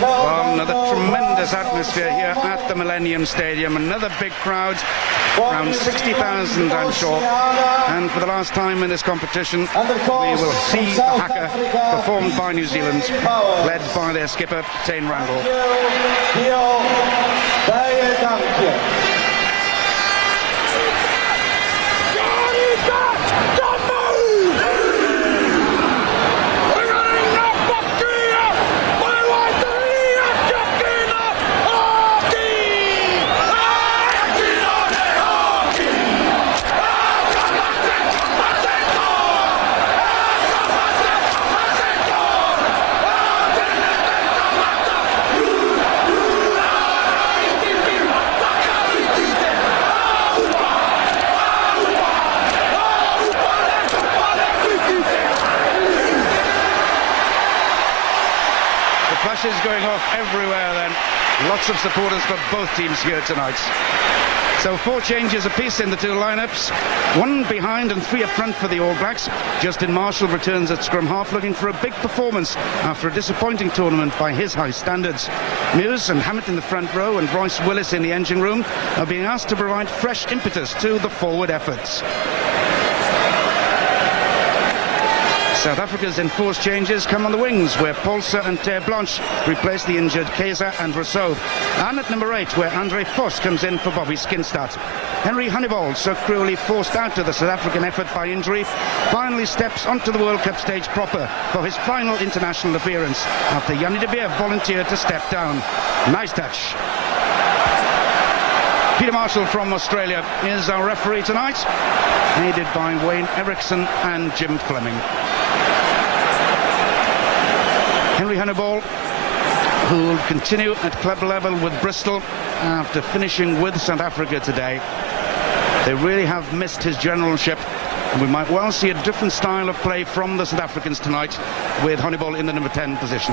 Well, another tremendous atmosphere here at the Millennium Stadium. Another big crowd, around 60,000 I'm sure. And for the last time in this competition, we will see the haka performed by New Zealand, led by their skipper, Tane Randall. Flashes going off everywhere then. Lots of supporters for both teams here tonight. So 4 changes apiece in the 2 lineups. 1 behind and 3 up front for the All Blacks. Justin Marshall returns at scrum half, looking for a big performance after a disappointing tournament by his high standards. Muse and Hammett in the front row and Royce Willis in the engine room are being asked to provide fresh impetus to the forward efforts. South Africa's enforced changes come on the wings, where Polser and Terre Blanche replace the injured Kaiser and Rousseau. And at number 8, where Andre Vos comes in for Bobby Skinstad. Henry Honeyball, so cruelly forced out of the South African effort by injury, finally steps onto the World Cup stage proper for his final international appearance, after Jannie de Beer volunteered to step down. Nice touch. Peter Marshall from Australia is our referee tonight, aided by Wayne Eriksson and Jim Fleming. Henry Honeyball, who will continue at club level with Bristol after finishing with South Africa today. They really have missed his generalship, and we might well see a different style of play from the South Africans tonight, with Honeyball in the number 10 position.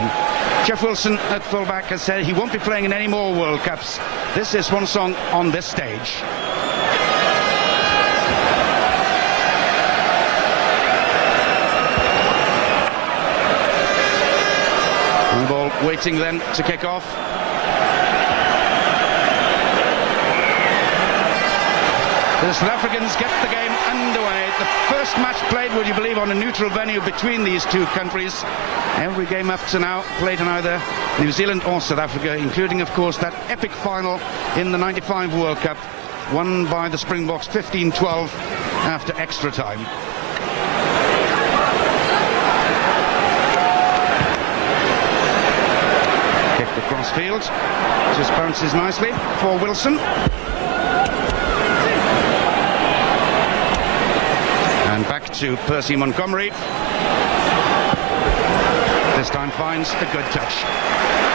Jeff Wilson at fullback has said he won't be playing in any more World Cups. This is one song on this stage. Honeyball waiting then to kick off. The South Africans get the game underway. The first match played, would you believe, on a neutral venue between these 2 countries. Every game up to now played in either New Zealand or South Africa, including, of course, that epic final in the '95 World Cup, won by the Springboks 15-12 after extra time. Kicked across field, just bounces nicely for Wilson. And back to Percy Montgomery. This time finds a good touch.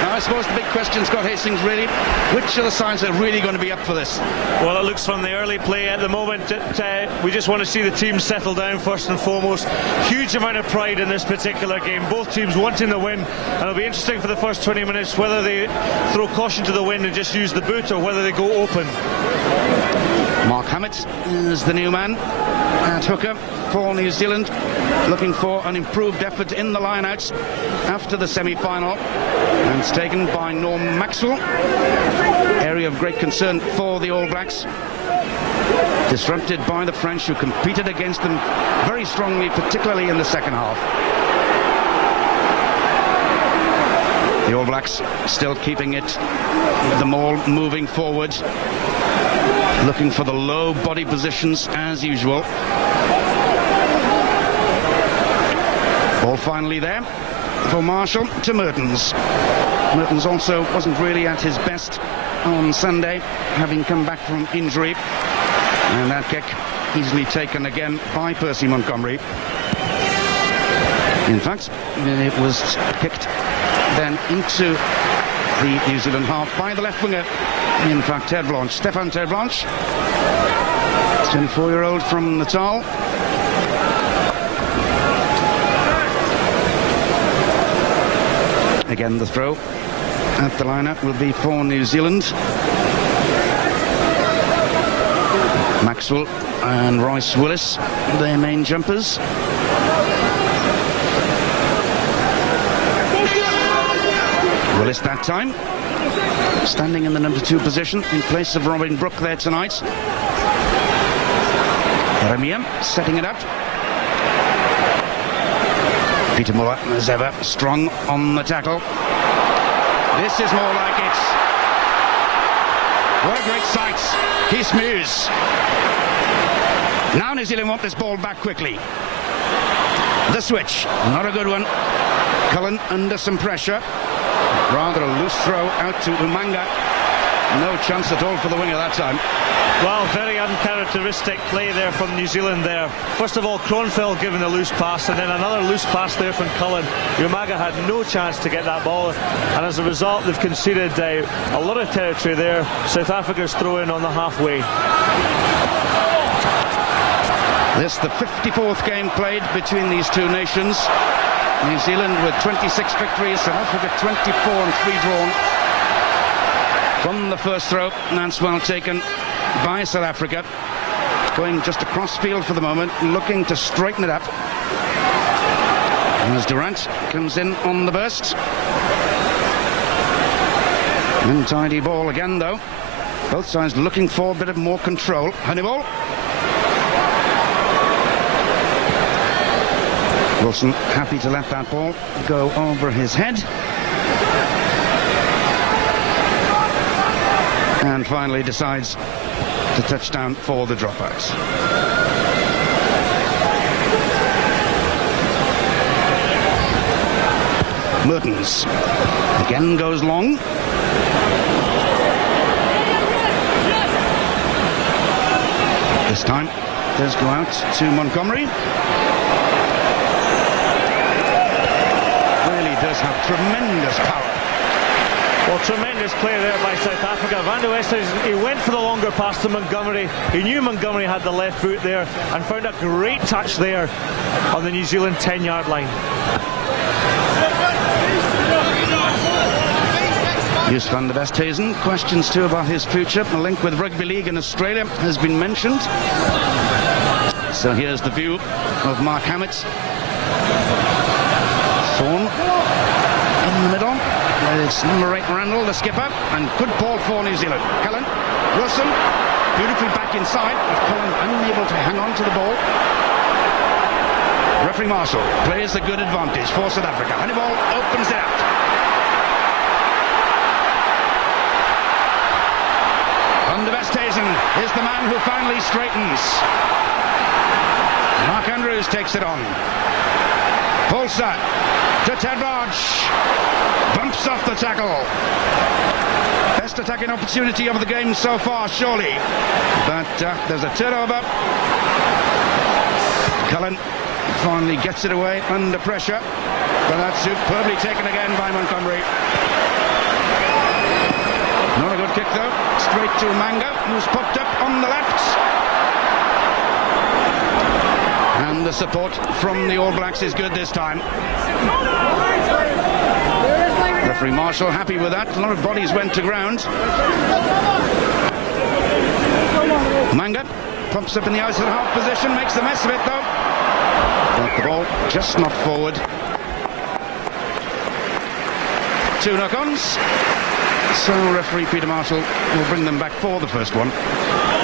Now I suppose the big question, Scott Hastings, really, which of the sides are really going to be up for this? Well, it looks from the early play at the moment that we just want to see the team settle down first and foremost. Huge amount of pride in this particular game. Both teams wanting the win, and it'll be interesting for the first 20 minutes whether they throw caution to the wind and just use the boot, or whether they go open. Mark Hammett is the new man at hooker for New Zealand, looking for an improved effort in the lineouts after the semi-final, and it's taken by Norm Maxwell. Area of great concern for the All Blacks, disrupted by the French, who competed against them very strongly, particularly in the second half. The All Blacks still keeping it, the maul moving forward, looking for the low body positions as usual. Ball finally there for Marshall to Mertens. Mertens also wasn't really at his best on Sunday, having come back from injury. And that kick easily taken again by Percy Montgomery. In fact, it was kicked then into the New Zealand half by the left winger. In fact, Terre Blanche, Stefan Terre Blanche, 24-year-old from Natal. Again, the throw at the lineup will be for New Zealand. Maxwell and Royce Willis, their main jumpers. list that time. Standing in the number 2 position in place of Robin Brooke there tonight. Remia setting it up. Peter Muller, as ever, strong on the tackle. This is more like it. What a great sight. Keith Mews. Now New Zealand want this ball back quickly. The switch, not a good one. Cullen under some pressure. Rather a loose throw out to Umanga. No chance at all for the winger that time. Well, very uncharacteristic play there from New Zealand there. First of all, Kronfeld given a loose pass, and then another loose pass there from Cullen. Umaga had no chance to get that ball, and as a result they've conceded a lot of territory there. South Africa's throw in on the halfway. This the 54th game played between these two nations. New Zealand with 26 victories, South Africa 24 and 3 drawn. From the first throw, that's well taken by South Africa. Going just across field for the moment, looking to straighten it up. As Durant comes in on the burst. Untidy ball again though. Both sides looking for a bit of more control. Honeyball. Wilson happy to let that ball go over his head. And finally decides to touch down for the dropouts. Mertens again goes long. This time does go out to Montgomery. Does have tremendous power. Well, tremendous play there by South Africa. Van der Westhuizen, he went for the longer pass to Montgomery. He knew Montgomery had the left boot there and found a great touch there on the New Zealand 10-yard line. Jus van der Westhuizen, questions too about his future. The link with Rugby League in Australia has been mentioned. So here's the view of Mark Hammett. Thorne in the middle. It's number 8 Randall, the skipper, and good ball for New Zealand. Cullen, Wilson, beautifully back inside, with Cullen unable to hang on to the ball. Referee Marshall plays the good advantage for South Africa. Honeyball opens it out. Van der Westhuizen is the man who finally straightens. Mark Andrews takes it on. Polster to Ted Raj. Bumps off the tackle. Best attacking opportunity of the game so far, surely. But there's a turnover. Cullen finally gets it away under pressure. But that's superbly taken again by Montgomery. Not a good kick though. Straight to Manga, who's popped up on the left. And the support from the All Blacks is good this time. Referee Marshall happy with that. A lot of bodies went to ground. Manga pumps up in the outside half position, makes the mess of it though. But the ball just not forward. 2 knock-ons. So referee Peter Marshall will bring them back for the first one.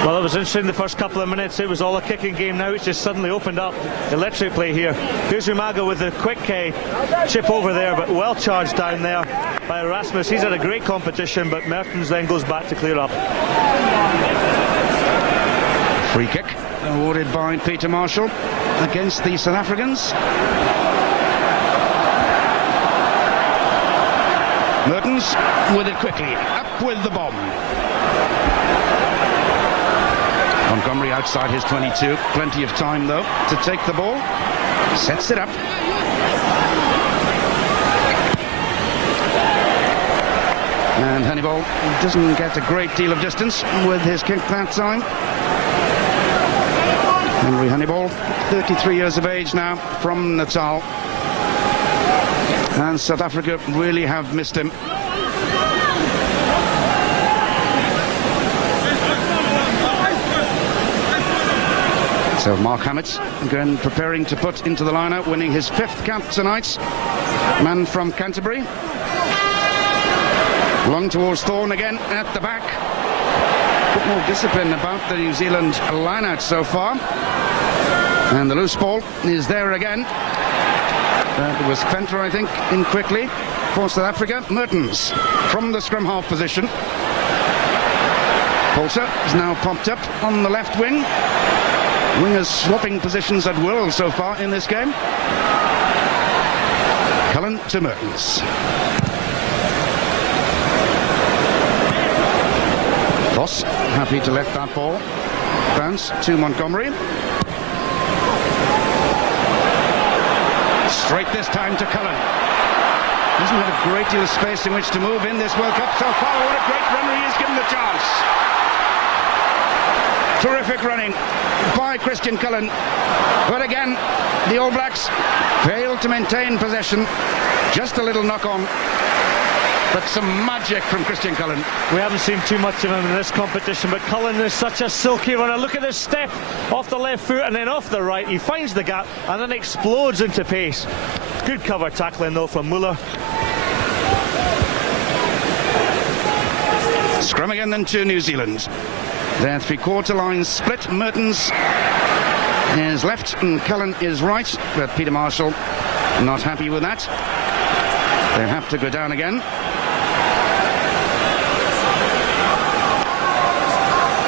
Well, it was interesting the first couple of minutes. It was all a kicking game. Now it's just suddenly opened up. Electric play here. Here's Umaga with the quick chip over there, but well charged down there by Erasmus. He's had a great competition, but Mertens then goes back to clear up. Free kick awarded by Peter Marshall against the South Africans. Mertens with it quickly. Up with the bomb. Montgomery outside his 22. Plenty of time, though, to take the ball. Sets it up. And Honeyball doesn't get a great deal of distance with his kick that time. Henry Honeyball, 33 years of age now, from Natal. And South Africa really have missed him. So Mark Hammett again preparing to put into the lineup, winning his 5th cap tonight. Man from Canterbury. Long towards Thorne again at the back. A bit more discipline about the New Zealand line-out so far. And the loose ball is there again. That was Fenter, I think, in quickly for South Africa. Mertens from the scrum half position. Poulter is now popped up on the left wing. Wingers swapping positions at will so far in this game. Cullen to Mertens. Voss happy to let that ball bounce to Montgomery. Straight this time to Cullen. Hasn't had a great deal of space in which to move in this World Cup so far. What a great runner he is given the chance. Terrific running by Christian Cullen. But again, the All Blacks failed to maintain possession. Just a little knock on. But some magic from Christian Cullen. We haven't seen too much of him in this competition, but Cullen is such a silky runner. Look at this step off the left foot and then off the right. He finds the gap and then explodes into pace. Good cover tackling though from Muller. Scrum again then to New Zealand. Their three-quarter line split. Mertens is left and Cullen is right, but Peter Marshall not happy with that. They have to go down again.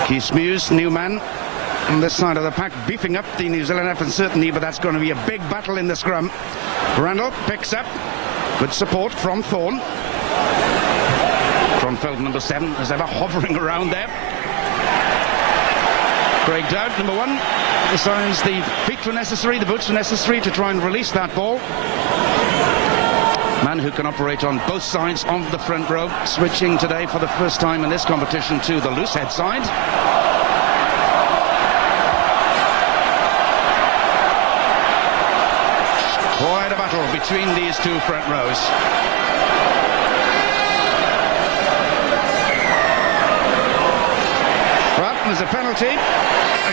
Keith Muse, new man on this side of the pack, beefing up the New Zealand effort certainly, but that's going to be a big battle in the scrum. Randall picks up, good support from Thorne. Kronfeld, number 7, as ever, hovering around there. Craig Dowd, number 1, decides the feet were necessary, the boots were necessary to try and release that ball. Man who can operate on both sides of the front row, switching today for the first time in this competition to the loose head side. Quite a battle between these two front rows. Well, there's a penalty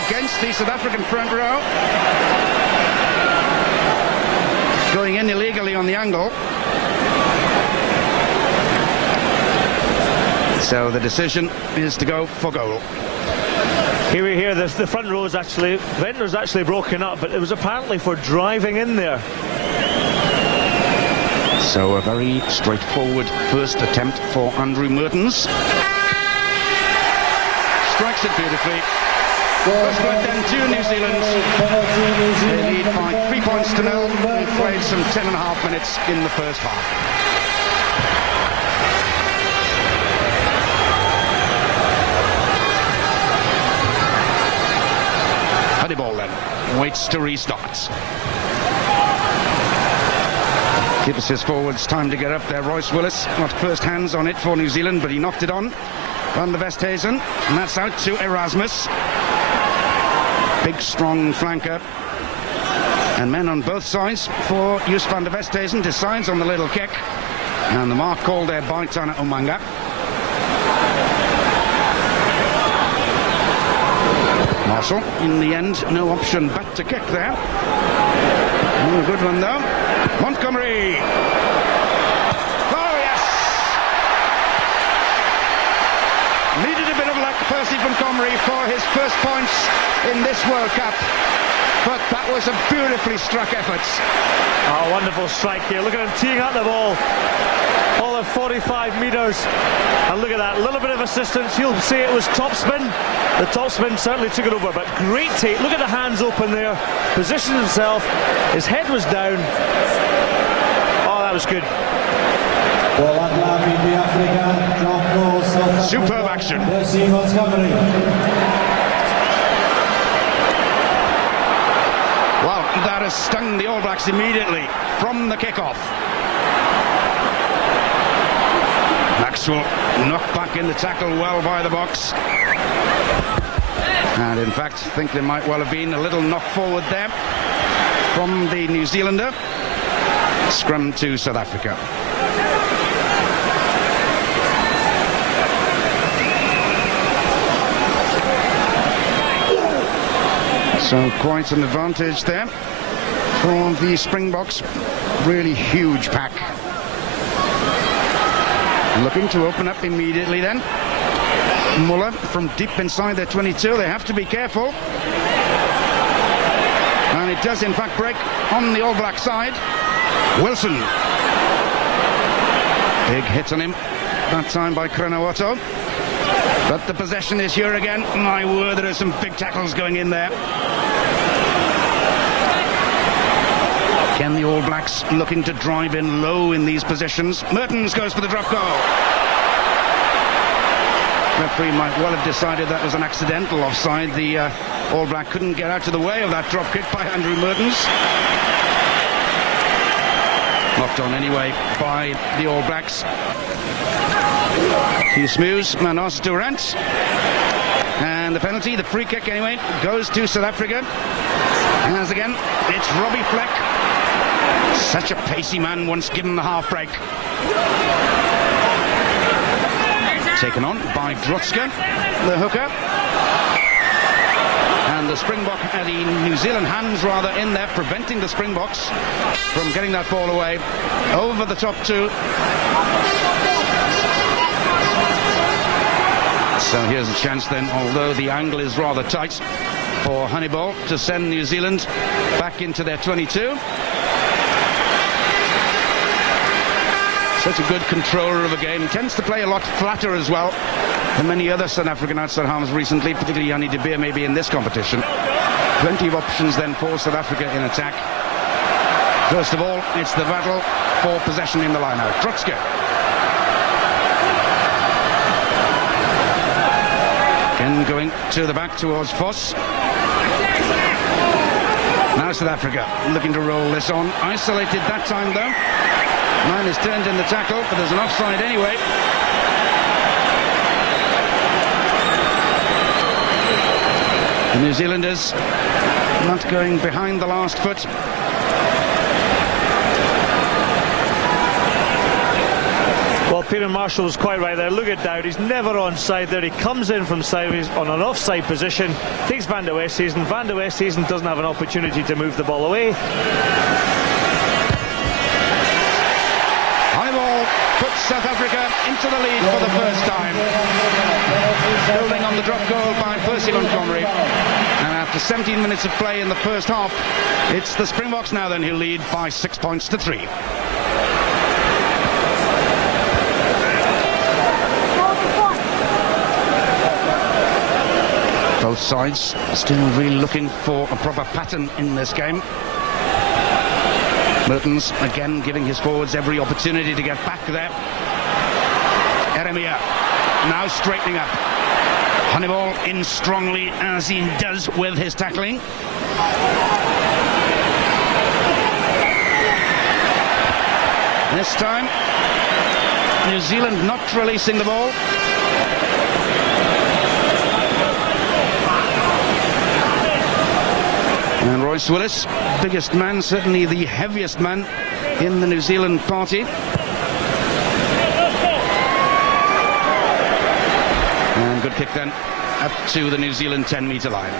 against the South African front row. Going in illegally on the angle. So the decision is to go for goal. Here we hear the front row is actually, Ventnor's actually broken up, but it was apparently for driving in there. So a very straightforward first attempt for Andrew Mertens. Strikes it beautifully. First blood then to New Zealand. They lead by 3 points to 0. They played some 10.5 minutes in the first half. Ball then waits to restart. Gives his forwards time to get up there. Royce Willis got first hands on it for New Zealand, but he knocked it on Van der Westhuizen, and that's out to Erasmus. Big strong flanker, and men on both sides for Joos Van der Westhuizen. Decides on the little kick, and the mark called there by Tana Umanga. Marshall, in the end, no option but to kick there. Oh, good one though. Montgomery. Oh yes. Needed a bit of luck, Percy Montgomery, for his first points in this World Cup. But that was a beautifully struck effort. Oh, wonderful strike here. Look at him teeing up the ball. All of 45 metres. And look at that, a little bit of assistance. He'll say it was topspin. The topspin certainly took it over, but great take. Look at the hands open there. Positioned himself. His head was down. Oh, that was good. Superb action. Wow, that has stung the All Blacks immediately from the kickoff. Maxwell knocked back in the tackle well by the box. And in fact, I think there might well have been a little knock forward there from the New Zealander. Scrum to South Africa. So quite an advantage there for the Springboks. Really huge pack. Looking to open up immediately then. Muller from deep inside their 22. They have to be careful. And it does in fact break on the All Black side. Wilson. Big hit on him that time by Krenowoto. But the possession is here again. My word, there are some big tackles going in there. Again, the All Blacks looking to drive in low in these positions. Mertens goes for the drop goal. Referee might well have decided that was an accidental offside. The All Black couldn't get out of the way of that drop kick by Andrew Mertens. Knocked on anyway by the All Blacks. He smooths Manos Durant. And the penalty, the free kick anyway, goes to South Africa. As again, it's Robbie Fleck. Such a pacey man once given the half break. Taken on by Drotzka, the hooker. And the Springbok, the New Zealand hands rather in there, preventing the Springboks from getting that ball away. Over the top two. So here's a chance then, although the angle is rather tight, for Honeyball to send New Zealand back into their 22. Such a good controller of a game. Tends to play a lot flatter as well than many other South African outside halves recently, particularly Yanni de Beer maybe in this competition. Plenty of options then for South Africa in attack. First of all, it's the battle for possession in the line-out. Drotzka. Again going to the back towards Voss. Now South Africa looking to roll this on. Isolated that time though. Man is turned in the tackle, but there's an offside anyway. The New Zealanders not going behind the last foot. Well, Peter Marshall's quite right there. Look at Dowd, he's never onside there. He comes in from sideways on an offside position, takes Van der Westhuizen. Van der Westhuizen doesn't have an opportunity to move the ball away. Puts South Africa into the lead for the first time. Building on the drop goal by Percy Montgomery. And after 17 minutes of play in the first half, it's the Springboks now then who lead by 6 points to 3. Both sides still really looking for a proper pattern in this game. Mertens again giving his forwards every opportunity to get back there. Eremia now straightening up. Honeyball in strongly as he does with his tackling. This time New Zealand not releasing the ball. And Royce Willis, biggest man, certainly the heaviest man in the New Zealand party. And good kick then up to the New Zealand 10-metre line.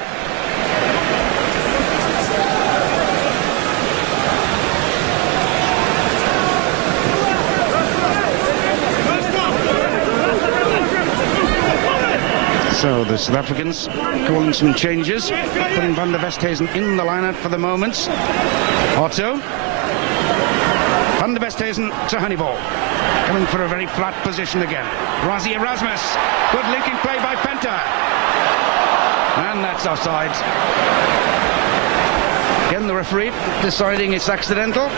So the South Africans calling some changes, putting Van der Westhuizen in the lineup for the moment. Otto. Van der Westhuizen to Honeyball. Coming for a very flat position again. Rassie Erasmus. Good linking play by Venter. And that's offside. Again, the referee deciding it's accidental.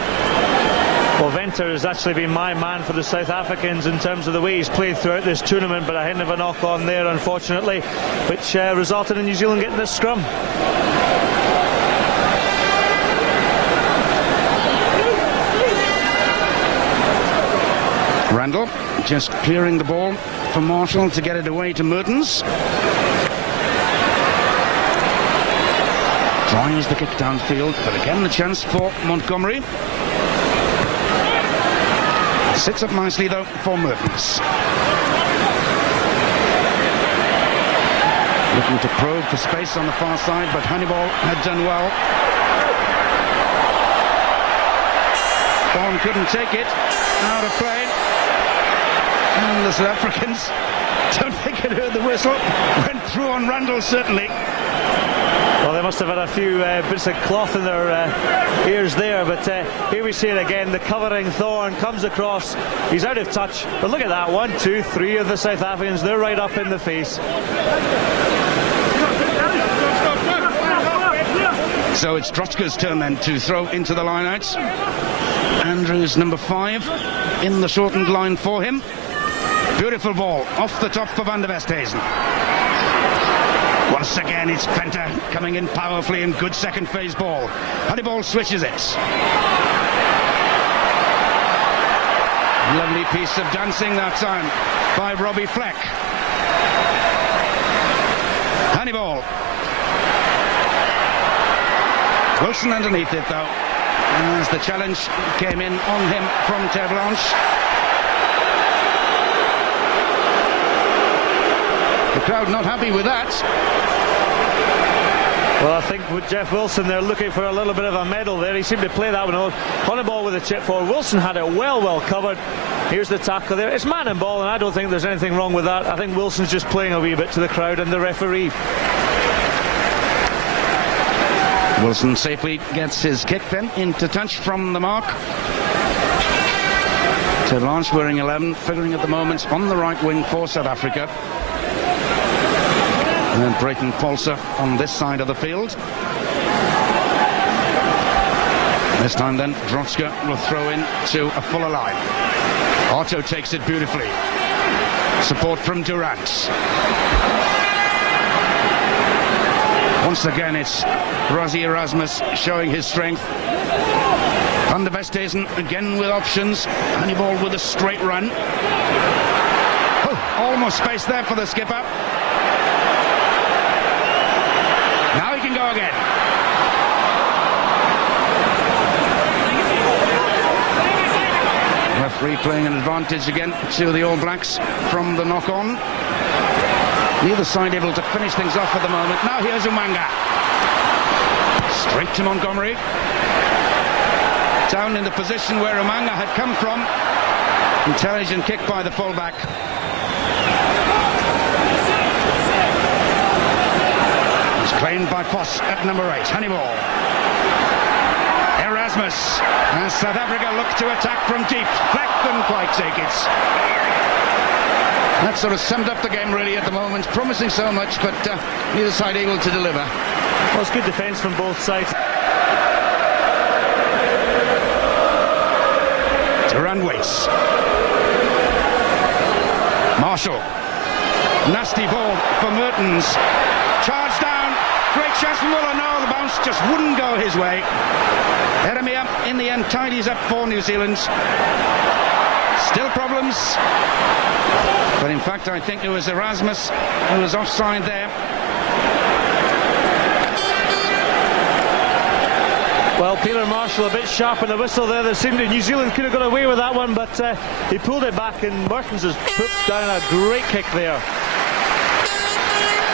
Well, Venter has actually been my man for the South Africans in terms of the way he's played throughout this tournament, but a hint of a knock on there, unfortunately, which resulted in New Zealand getting this scrum. Randall just clearing the ball for Marshall to get it away to Mertens. Drives the kick downfield, but again the chance for Montgomery. Sits up nicely though for Mertens. Looking to probe for space on the far side, but Honeyball had done well. Bond couldn't take it. Out of play. And the South Africans. Don't think it heard the whistle. Went through on Randall, certainly. Well, they must have had a few bits of cloth in their ears there, but here we see it again. The covering thorn comes across. He's out of touch, but look at that. 1, 2, 3 of the South Africans. They're right up in the face. So it's Drotzka's turn then to throw into the line-outs. Andrews, number 5, in the shortened line for him. Beautiful ball off the top for Van der Westhuizen. Once again, it's Venter coming in powerfully and good second phase ball. Honeyball switches it. Lovely piece of dancing that time by Robbie Fleck. Honeyball. Wilson underneath it though, as the challenge came in on him from Terre Blanche. The crowd not happy with that. Well, I think with Jeff Wilson, they're looking for a little bit of a medal there. He seemed to play that one on. Honeyball with a chip forward. Wilson had it well covered. Here's the tackle there. It's man and ball, and I don't think there's anything wrong with that. I think Wilson's just playing a wee bit to the crowd and the referee. Wilson safely gets his kick then into touch from the mark. Terre Blanche wearing 11, figuring at the moment on the right wing for South Africa. And then Brayton Paulser on this side of the field. This time then Drotzka will throw in to a fuller line. Otto takes it beautifully. Support from Durant. Once again it's Rassie Erasmus showing his strength. Van der Westhuizen again with options. Honeyball with a straight run. Oh, almost space there for the skipper. Now he can go again. Referee playing an advantage again to the All Blacks from the knock-on. Neither side able to finish things off at the moment. Now here's Umanga. Straight to Montgomery. Down in the position where Umanga had come from. Intelligent kick by the fullback. It's claimed by Foss at number 8. Honeyball. Erasmus. As South Africa look to attack from deep. Fleck couldn't quite take it. That sort of summed up the game really at the moment. Promising so much, but neither side able to deliver. Well, it's good defence from both sides. Durand waits. Marshall. Nasty ball for Mertens. Charge down. Great chance for Muller. No, the bounce just wouldn't go his way. Eremia in the end tidies up for New Zealand. Still problems. But in fact, I think it was Erasmus who was offside there. Well, Peter Marshall a bit sharp on the whistle there. There seemed New Zealand could have got away with that one, but he pulled it back, and Mertens has put down a great kick there.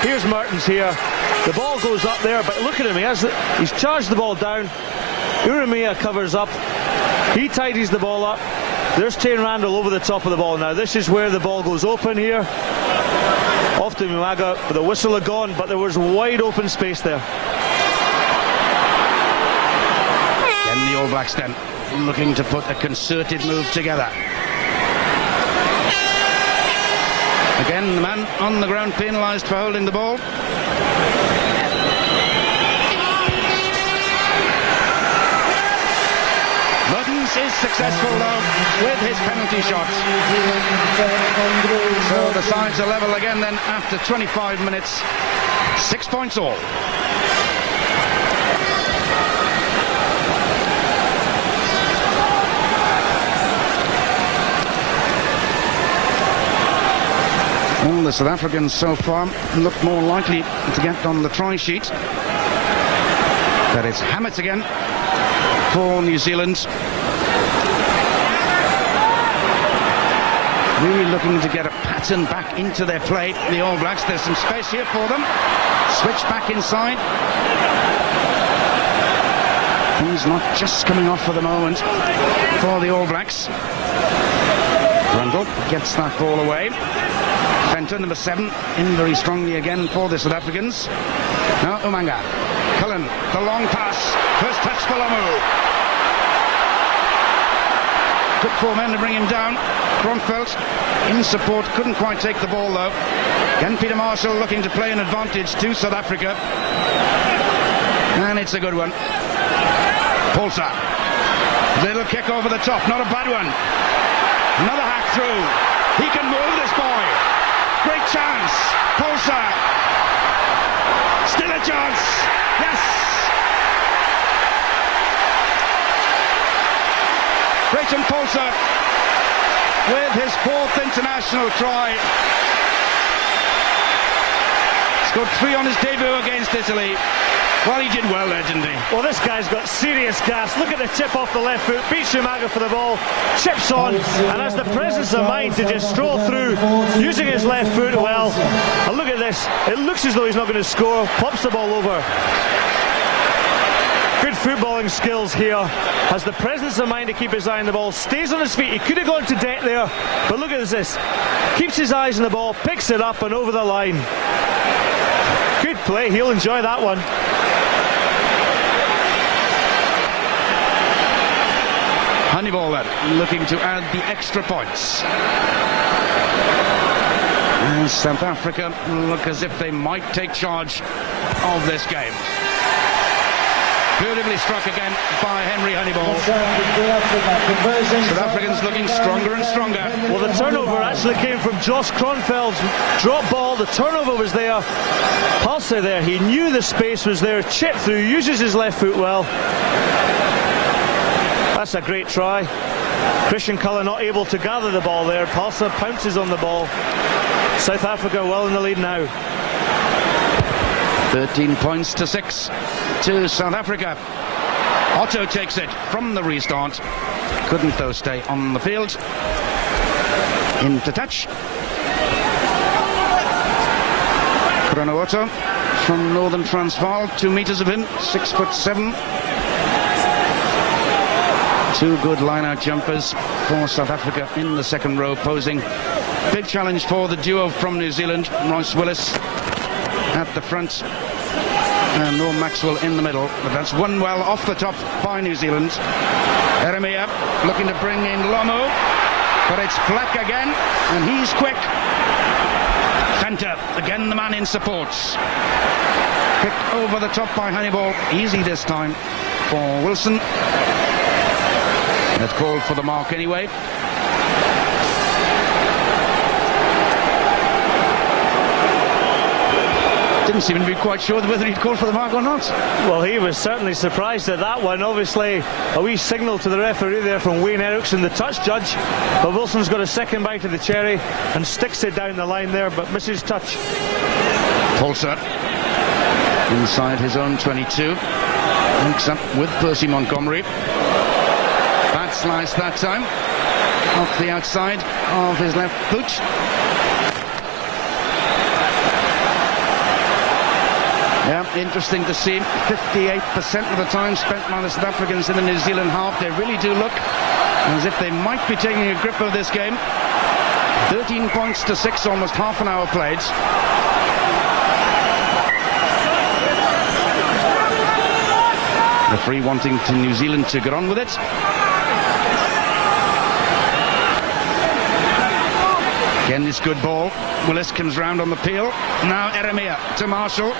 Here's Mertens here. The ball goes up there, but look at him. He's charged the ball down. Urumia covers up. He tidies the ball up. There's Taine Randall over the top of the ball now. This is where the ball goes open here. Off to Umaga, but the whistle had gone, but there was wide open space there. Again, the All Blacks then looking to put a concerted move together. Again, the man on the ground penalised for holding the ball. Is successful though with his penalty shot. So the sides are level again then after 25 minutes. 6 points all. All the South Africans so far look more likely to get on the try sheet. But it's Hammett again for New Zealand. Really looking to get a pattern back into their play, the All Blacks. There's some space here for them. Switch back inside. Things not just coming off for the moment for the All Blacks. Rundle gets that ball away. Fenton, number 7, in very strongly again for the South Africans. Now Umanga. Cullen, the long pass. First touch for Lomu. Took 4 men to bring him down. Kronfeldt in support, couldn't quite take the ball though. Again Peter Marshall looking to play an advantage to South Africa. And it's a good one. Polsa. Little kick over the top, not a bad one. Another hack through. He can move this boy. Great chance. Polsa. Still a chance. Yes. Brayton Polsa with his 4th international try. Scored 3 on his debut against Italy. Well, he did well there, didn't he? Well, this guy's got serious gas. Look at the chip off the left foot. Beats Umaga for the ball. Chips on. And has the presence of mind to just stroll through using his left foot well. And look at this. It looks as though he's not going to score. Pops the ball over. Good footballing skills here. Has the presence of mind to keep his eye on the ball. Stays on his feet. He could have gone to debt there. But look at this. Keeps his eyes on the ball. Picks it up and over the line. Good play. He'll enjoy that one. Honeyball then, looking to add the extra points. And South Africa look as if they might take charge of this game. Beautifully struck again by Henry Honeyball. South Africans looking stronger and stronger. Well, the turnover actually came from Josh Kronfeld's drop ball. The turnover was there. Palser there, he knew the space was there. Chip through, uses his left foot well. That's a great try. Christian Cullen not able to gather the ball there. Palser pounces on the ball. South Africa well in the lead now. 13 points to 6 to South Africa. Otto takes it from the restart. Couldn't though stay on the field. Into touch. Chrono Otto from Northern Transvaal. 2 meters of him, 6'7". 2 good line-out jumpers for South Africa in the second row, posing big challenge for the duo from New Zealand. Royce Willis at the front and Norm Maxwell in the middle, but that's won well off the top by New Zealand. Eremia looking to bring in Lomu, but it's Fleck again, and he's quick. Fenter again, the man in support. Picked over the top by Honeyball, easy this time for Wilson. That's called for the mark anyway. Didn't seem to be quite sure whether he'd called for the mark or not. Well, he was certainly surprised at that one. Obviously, a wee signal to the referee there from Wayne Eriksson, the touch judge. But Wilson's got a second bite of the cherry and sticks it down the line there, but misses touch. Polsa inside his own 22. Links up with Percy Montgomery. Bad slice that time. Off the outside of his left boot. Yeah, interesting to see 58% of the time spent by the South Africans in the New Zealand half. They really do look as if they might be taking a grip of this game. 13 points to 6, almost half an hour played. Referee wanting to New Zealand to get on with it. Again, this good ball. Willis comes round on the peel. Now Eremia to Marshall.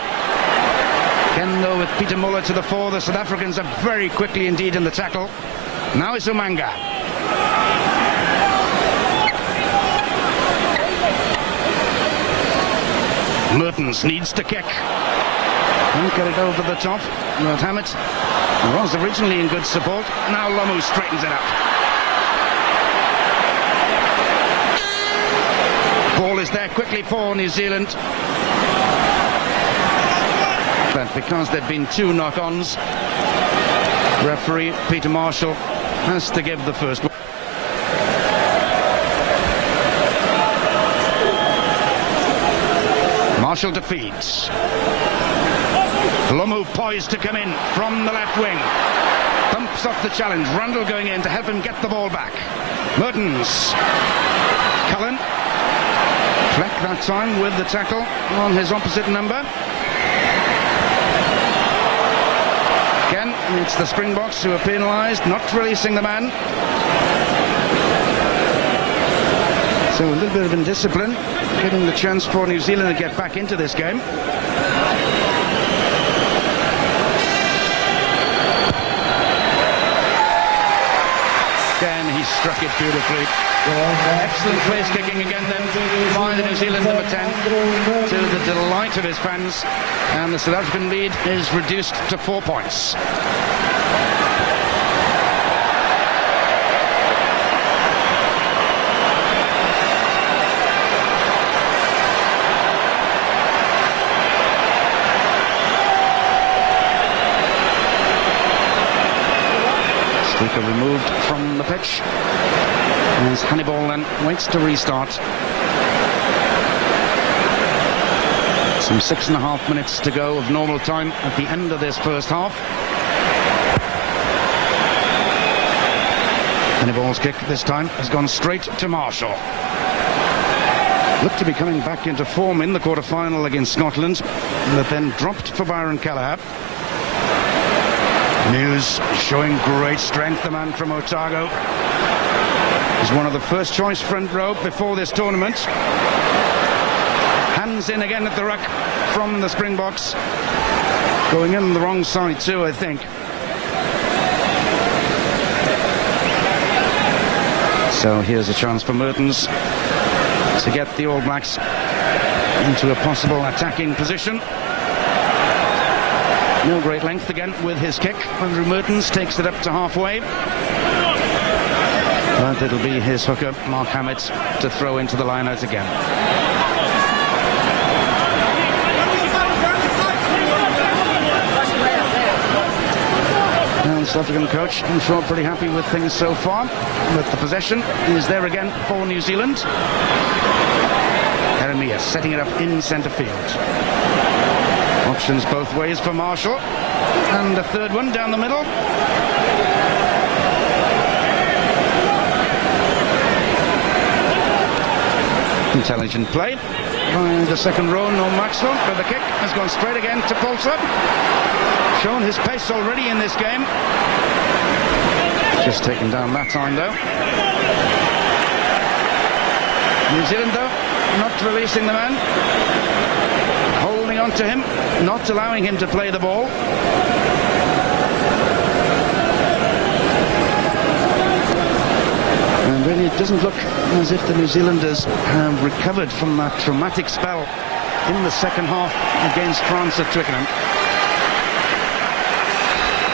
Again, though, with Peter Muller to the fore, the South Africans are very quickly indeed in the tackle. Now it's Umanga. Mertens needs to kick. Can't get it over the top. Lord Hammett was originally in good support. Now Lomu straightens it up. Ball is there quickly for New Zealand. But because there have been 2 knock-ons, referee Peter Marshall has to give the first one. Marshall defeats. Lomu poised to come in from the left wing. Bumps off the challenge. Rundle going in to help him get the ball back. Mertens. Cullen. Fleck that time with the tackle on his opposite number. Again, it's the Springboks who are penalised, not releasing the man. So a little bit of indiscipline, giving the chance for New Zealand to get back into this game. Again, he struck it beautifully. Excellent place kicking again then by the New Zealand number 10, to the delight of his fans, and the South African lead is reduced to 4 points. Streaker removed from the pitch as Hannibal then waits to restart. Some 6.5 minutes to go of normal time at the end of this first half. Hannibal's kick this time has gone straight to Marshall. Looked to be coming back into form in the quarter-final against Scotland, but then dropped for Byron Callagher. News showing great strength, the man from Otago. He's one of the first choice front row before this tournament. Hands in again at the ruck from the Springboks. Going in the wrong side too, I think. So here's a chance for Mertens to get the All Blacks into a possible attacking position. No great length again with his kick. Andrew Mertens takes it up to halfway. But it'll be his hooker, Mark Hammett, to throw into the line-out again. Now the South African coach, I'm sure, pretty happy with things so far. But the possession is there again for New Zealand. Jeremiah setting it up in centre field. Options both ways for Marshall. And a third one down the middle. Intelligent play by the second row, no Maxwell, but the kick has gone straight again to Polter. Shown his pace already in this game. Just taken down that time though. New Zealand though, not releasing the man. Holding on to him, not allowing him to play the ball. And really it doesn't look as if the New Zealanders have recovered from that traumatic spell in the second half against France at Twickenham.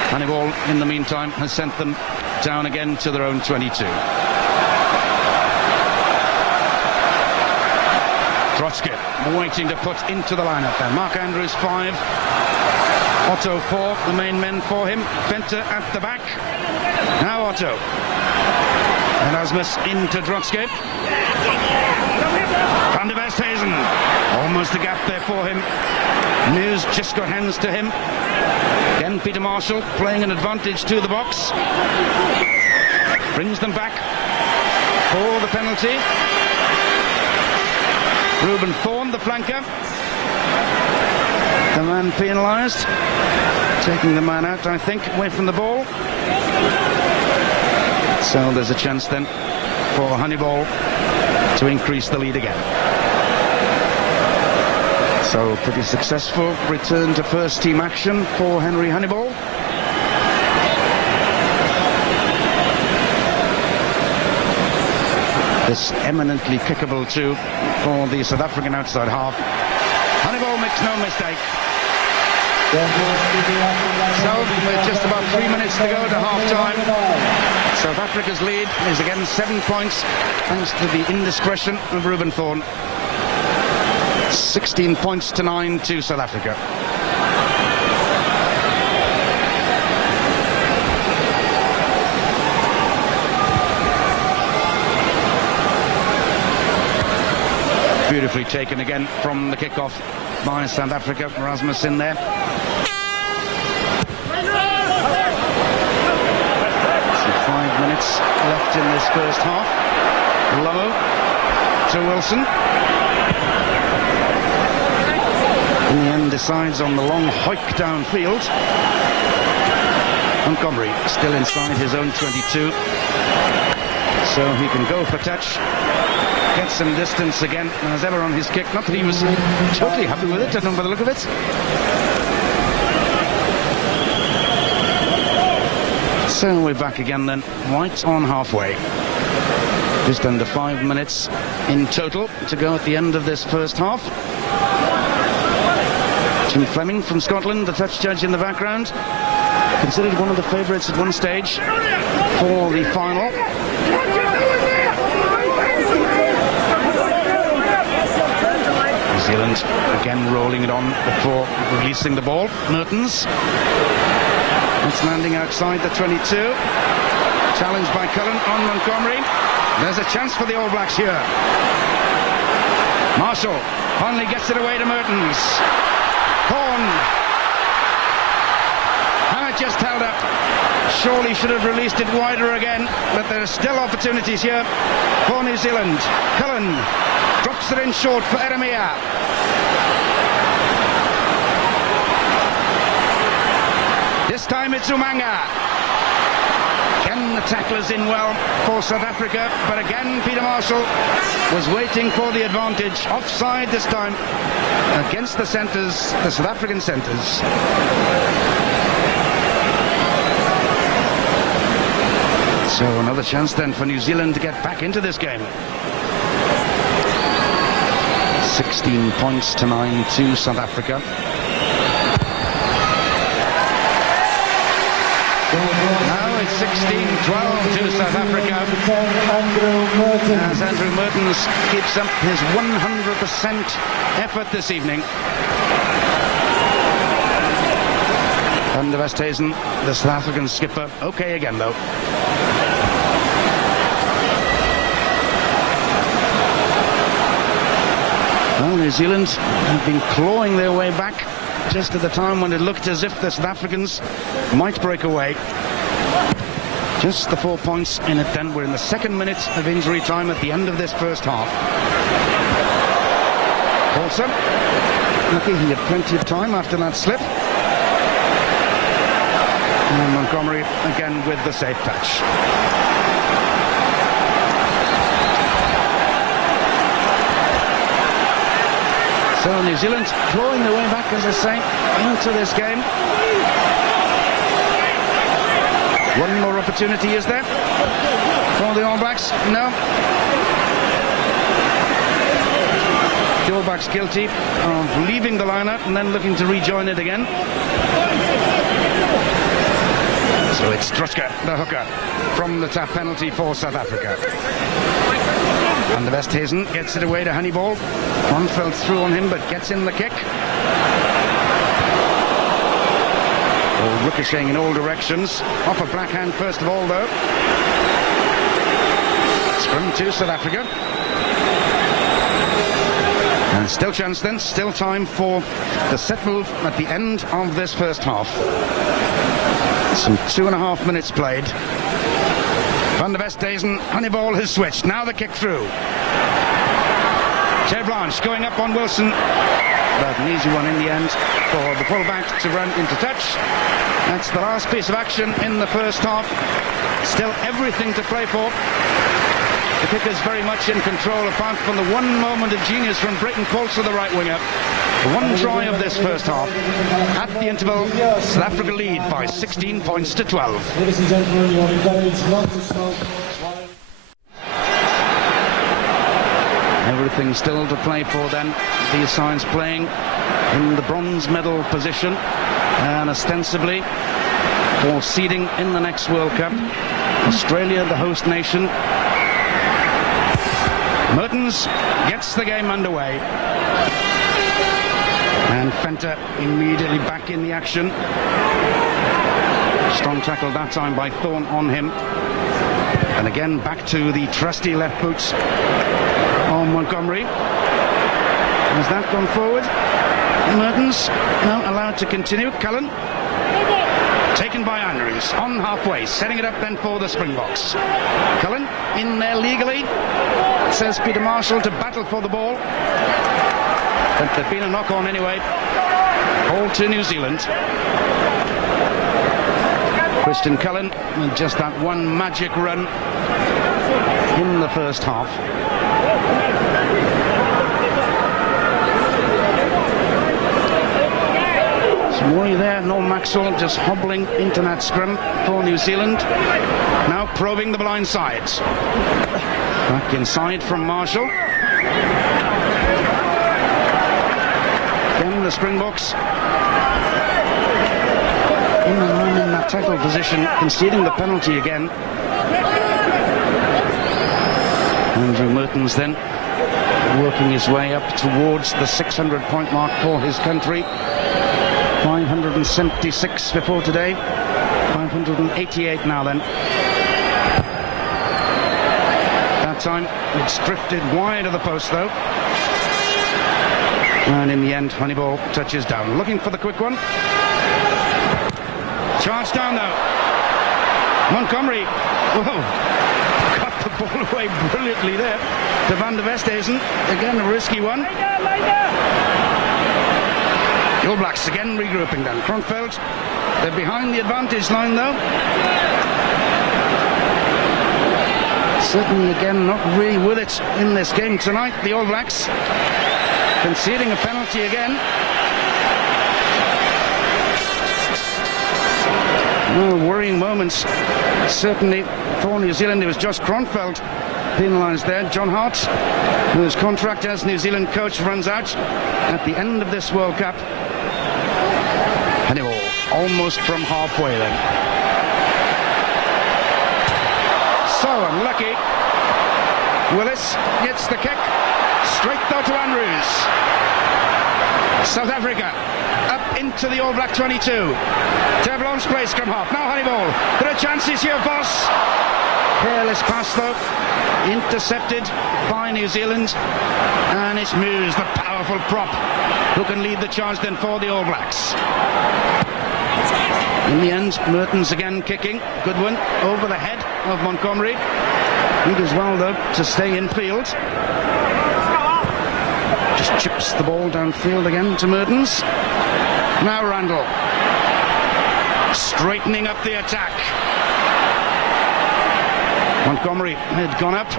Hannibal, in the meantime, has sent them down again to their own 22. Trotsky waiting to put into the lineup there. Mark Andrews 5, Otto 4, the main men for him. Venter at the back. Now Otto. And Asmus into Trotsky. Van der Westhuizen. Almost a gap there for him. News just got hands to him. Again, Peter Marshall playing an advantage to the box. Brings them back for the penalty. Reuben Thorne, the flanker. The man penalised. Taking the man out, I think, away from the ball. So there's a chance then for Hannibal to increase the lead again. So pretty successful return to first team action for Henry Hannibal. This eminently kickable too for the South African outside half. Hannibal makes no mistake. So with just about 3 minutes to go to half-time, South Africa's lead is again 7 points thanks to the indiscretion of Reuben Thorne. 16 points to 9 to South Africa. Beautifully taken again from the kickoff by South Africa. Rasmus in there. So 5 minutes left in this first half. Lomo to Wilson. In the end, decides on the long hoik downfield. Montgomery still inside his own 22, so he can go for touch. Get some distance again as ever on his kick. Not that he was totally happy with it, I don't know by the look of it. So we're back again then, right on halfway. Just under 5 minutes in total to go at the end of this first half. Jim Fleming from Scotland, the touch judge in the background, considered one of the favourites at one stage for the final. New Zealand again rolling it on before releasing the ball. Mertens. It's landing outside the 22. Challenged by Cullen on Montgomery. There's a chance for the All Blacks here. Marshall finally gets it away to Mertens. Horn. And it just held up. Surely should have released it wider again, but there are still opportunities here for New Zealand. Cullen drops it in short for Eremia. This time it's Umanga. Again the tacklers in well for South Africa, but again Peter Marshall was waiting for the advantage. Offside this time against the centres, the South African centres. So another chance then for New Zealand to get back into this game. 16 points to 9 to South Africa. Now it's 16-12 to South Africa as Andrew Mertens keeps up his 100% effort this evening. Van der Westhuizen, the South African skipper, okay again though. Well, New Zealand have been clawing their way back just at the time when it looked as if the South Africans might break away. Just the 4 points in it then. We're in the second minute of injury time at the end of this first half. Paulson, lucky he had plenty of time after that slip. And Montgomery again with the safe touch. So New Zealand clawing their way back, as I say, into this game. One more opportunity, is there, for the All Blacks? No. The All Blacks guilty of leaving the lineup and then looking to rejoin it again. So it's Struska, the hooker, from the tap penalty for South Africa. And the Westhuizen gets it away to Honeyball. One fell through on him, but gets in the kick. All ricocheting in all directions. Off a black hand first of all, though. Scrum to South Africa. And still chance then, still time for the set move at the end of this first half. Some 2.5 minutes played. Van der Westhuizen, Honeyball has switched. Now the kick through. Jay Blanche going up on Wilson. But an easy one in the end for the fullback to run into touch. That's the last piece of action in the first half. Still everything to play for. The kickers very much in control, apart from the one moment of genius from Brayton Coulter, the right winger. The one try of this first half. At the interval, South Africa lead by 16 points to 12. Ladies and gentlemen, you are encouraged not to stop. Everything still to play for then. These sides playing in the bronze medal position and ostensibly for seeding in the next World Cup. Australia, the host nation. Mertens gets the game underway. And Fenter immediately back in the action. Strong tackle that time by Thorne on him. And again back to the trusty left boots on Montgomery. Has that gone forward? Mertens now allowed to continue. Cullen. Taken by Andrews on halfway, setting it up then for the Springboks. Cullen in there legally, says Peter Marshall, to battle for the ball. But there'd been a knock on anyway. All to New Zealand. Christian Cullen with just that one magic run in the first half. Some worry there, no Maxwell just hobbling into that scrum for New Zealand. Now probing the blind sides. Back inside from Marshall. Again the Springboks in that tackle position, conceding the penalty again. Andrew Mertens then working his way up towards the 600-point mark for his country. 576 before today, 588 now then. That time it's drifted wide of the post though. And in the end, Honeyball touches down. Looking for the quick one. Charge down though. Montgomery, whoa, got the ball away brilliantly there to Van der Westhuizen. Again a risky one. The All Blacks again regrouping then. Kronfeld, they're behind the advantage line though. Certainly again not really with it in this game tonight. The All Blacks conceding a penalty again. No worrying moments certainly for New Zealand. It was Josh Kronfeld penalised there. John Hart, whose contract as New Zealand coach runs out at the end of this World Cup. Anyway, almost from halfway then. So unlucky. Willis gets the kick. Straight though to Andrews. South Africa up into the All Black 22. Tevlon's play scrum half. Now Honeyball. There are chances here, Voss. Careless pass though. Intercepted by New Zealand. And it's Muse, the powerful prop, who can lead the charge then for the All Blacks. In the end, Mertens again kicking. Good one over the head of Montgomery. He does well though to stay in field. Just chips the ball downfield again to Mertens. Now Randall straightening up the attack. Montgomery had gone up,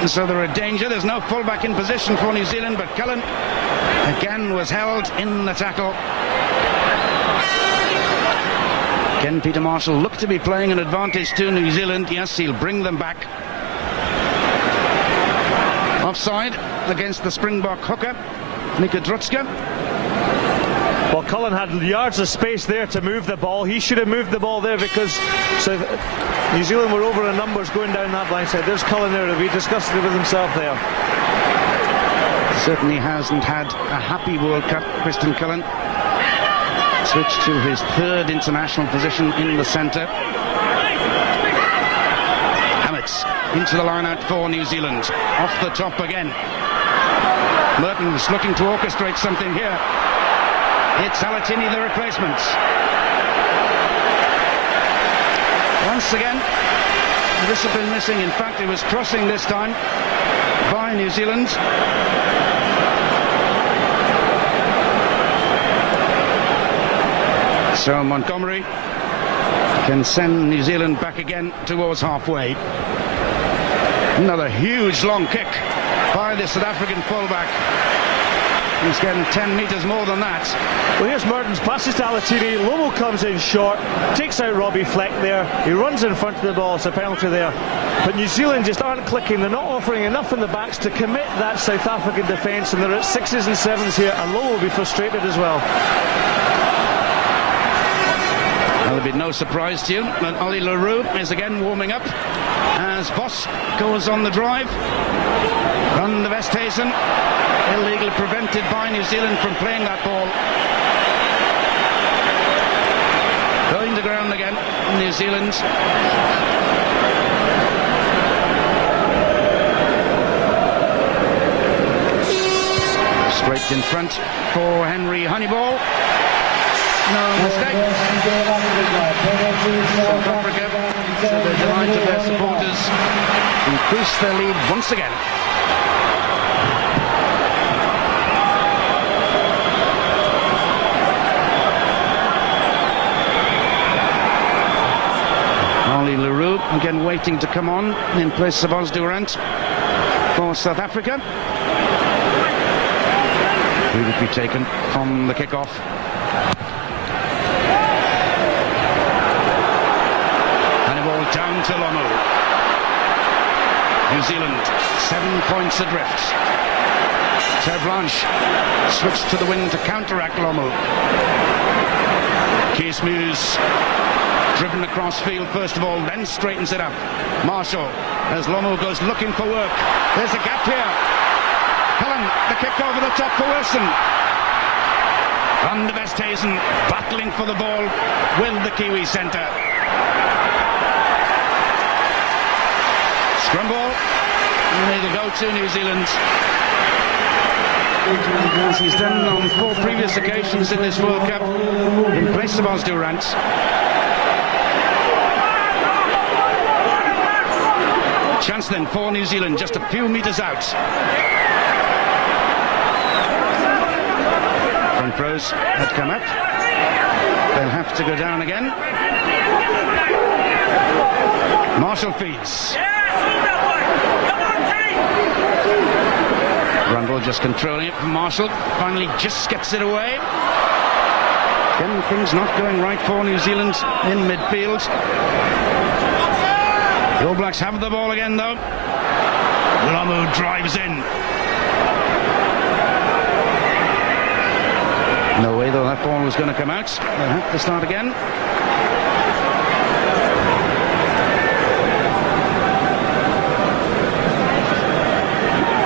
and so they're in danger. There's no fullback in position for New Zealand, but Cullen again was held in the tackle. Again, Peter Marshall looked to be playing an advantage to New Zealand. Yes, he'll bring them back. Offside against the Springbok hooker, Mika Drutska. Well, Cullen had yards of space there to move the ball. He should have moved the ball there because New Zealand were over in numbers going down that blind side. There's Cullen there. He discussed it with himself there. Certainly hasn't had a happy World Cup, Christian Cullen. Switched to his third international position in the centre. Hammets into the line out for New Zealand. Off the top again. Mertens looking to orchestrate something here. It's Alatini, the replacement. Once again, the discipline missing. In fact, it was crossing this time by New Zealand. So Montgomery can send New Zealand back again towards halfway. Another huge long kick by the South African fullback. He's getting 10 metres more than that. Well, here's Mertens, passes to Alatini. Lomo comes in short, takes out Robbie Fleck there. He runs in front of the ball. It's a penalty there. But New Zealand just aren't clicking. They're not offering enough in the backs to commit that South African defence, and they're at 6s and 7s here, and Lomo will be frustrated as well. There'll be no surprise to you that Ollie LaRue is again warming up as Voss goes on the drive. Van der Westhuizen illegally prevented by New Zealand from playing that ball. Going to ground again, New Zealand. Straight in front for Henry Honeyball. No mistake. South Africa, to the delight of their supporters, increase their lead once again. Ollie Leroux again waiting to come on in place of Os Durant for South Africa. Who would be taken from the kick-off? And a ball down to Lomu. New Zealand 7 points adrift. Ter Blanche switched to the wing to counteract Lomu. Kees Mews driven across field first of all, then straightens it up. Marshall, as Lomu goes looking for work. There's a gap here. Cullen, the kick over the top for Wilson. Van der Westhuizen battling for the ball with the Kiwi centre. Scrum ball, and it'll go to New Zealand. As he's done on 4 previous occasions in this World Cup, in place of Os Durant. Chance then for New Zealand, just a few metres out. Front rows had come up. They'll have to go down again. Marshall feeds. Rundle just controlling it from Marshall. Finally just gets it away. Again, things not going right for New Zealand in midfield. The All Blacks have the ball again though. Lomu drives in. No way though that ball was going to come out. They'll have to start again.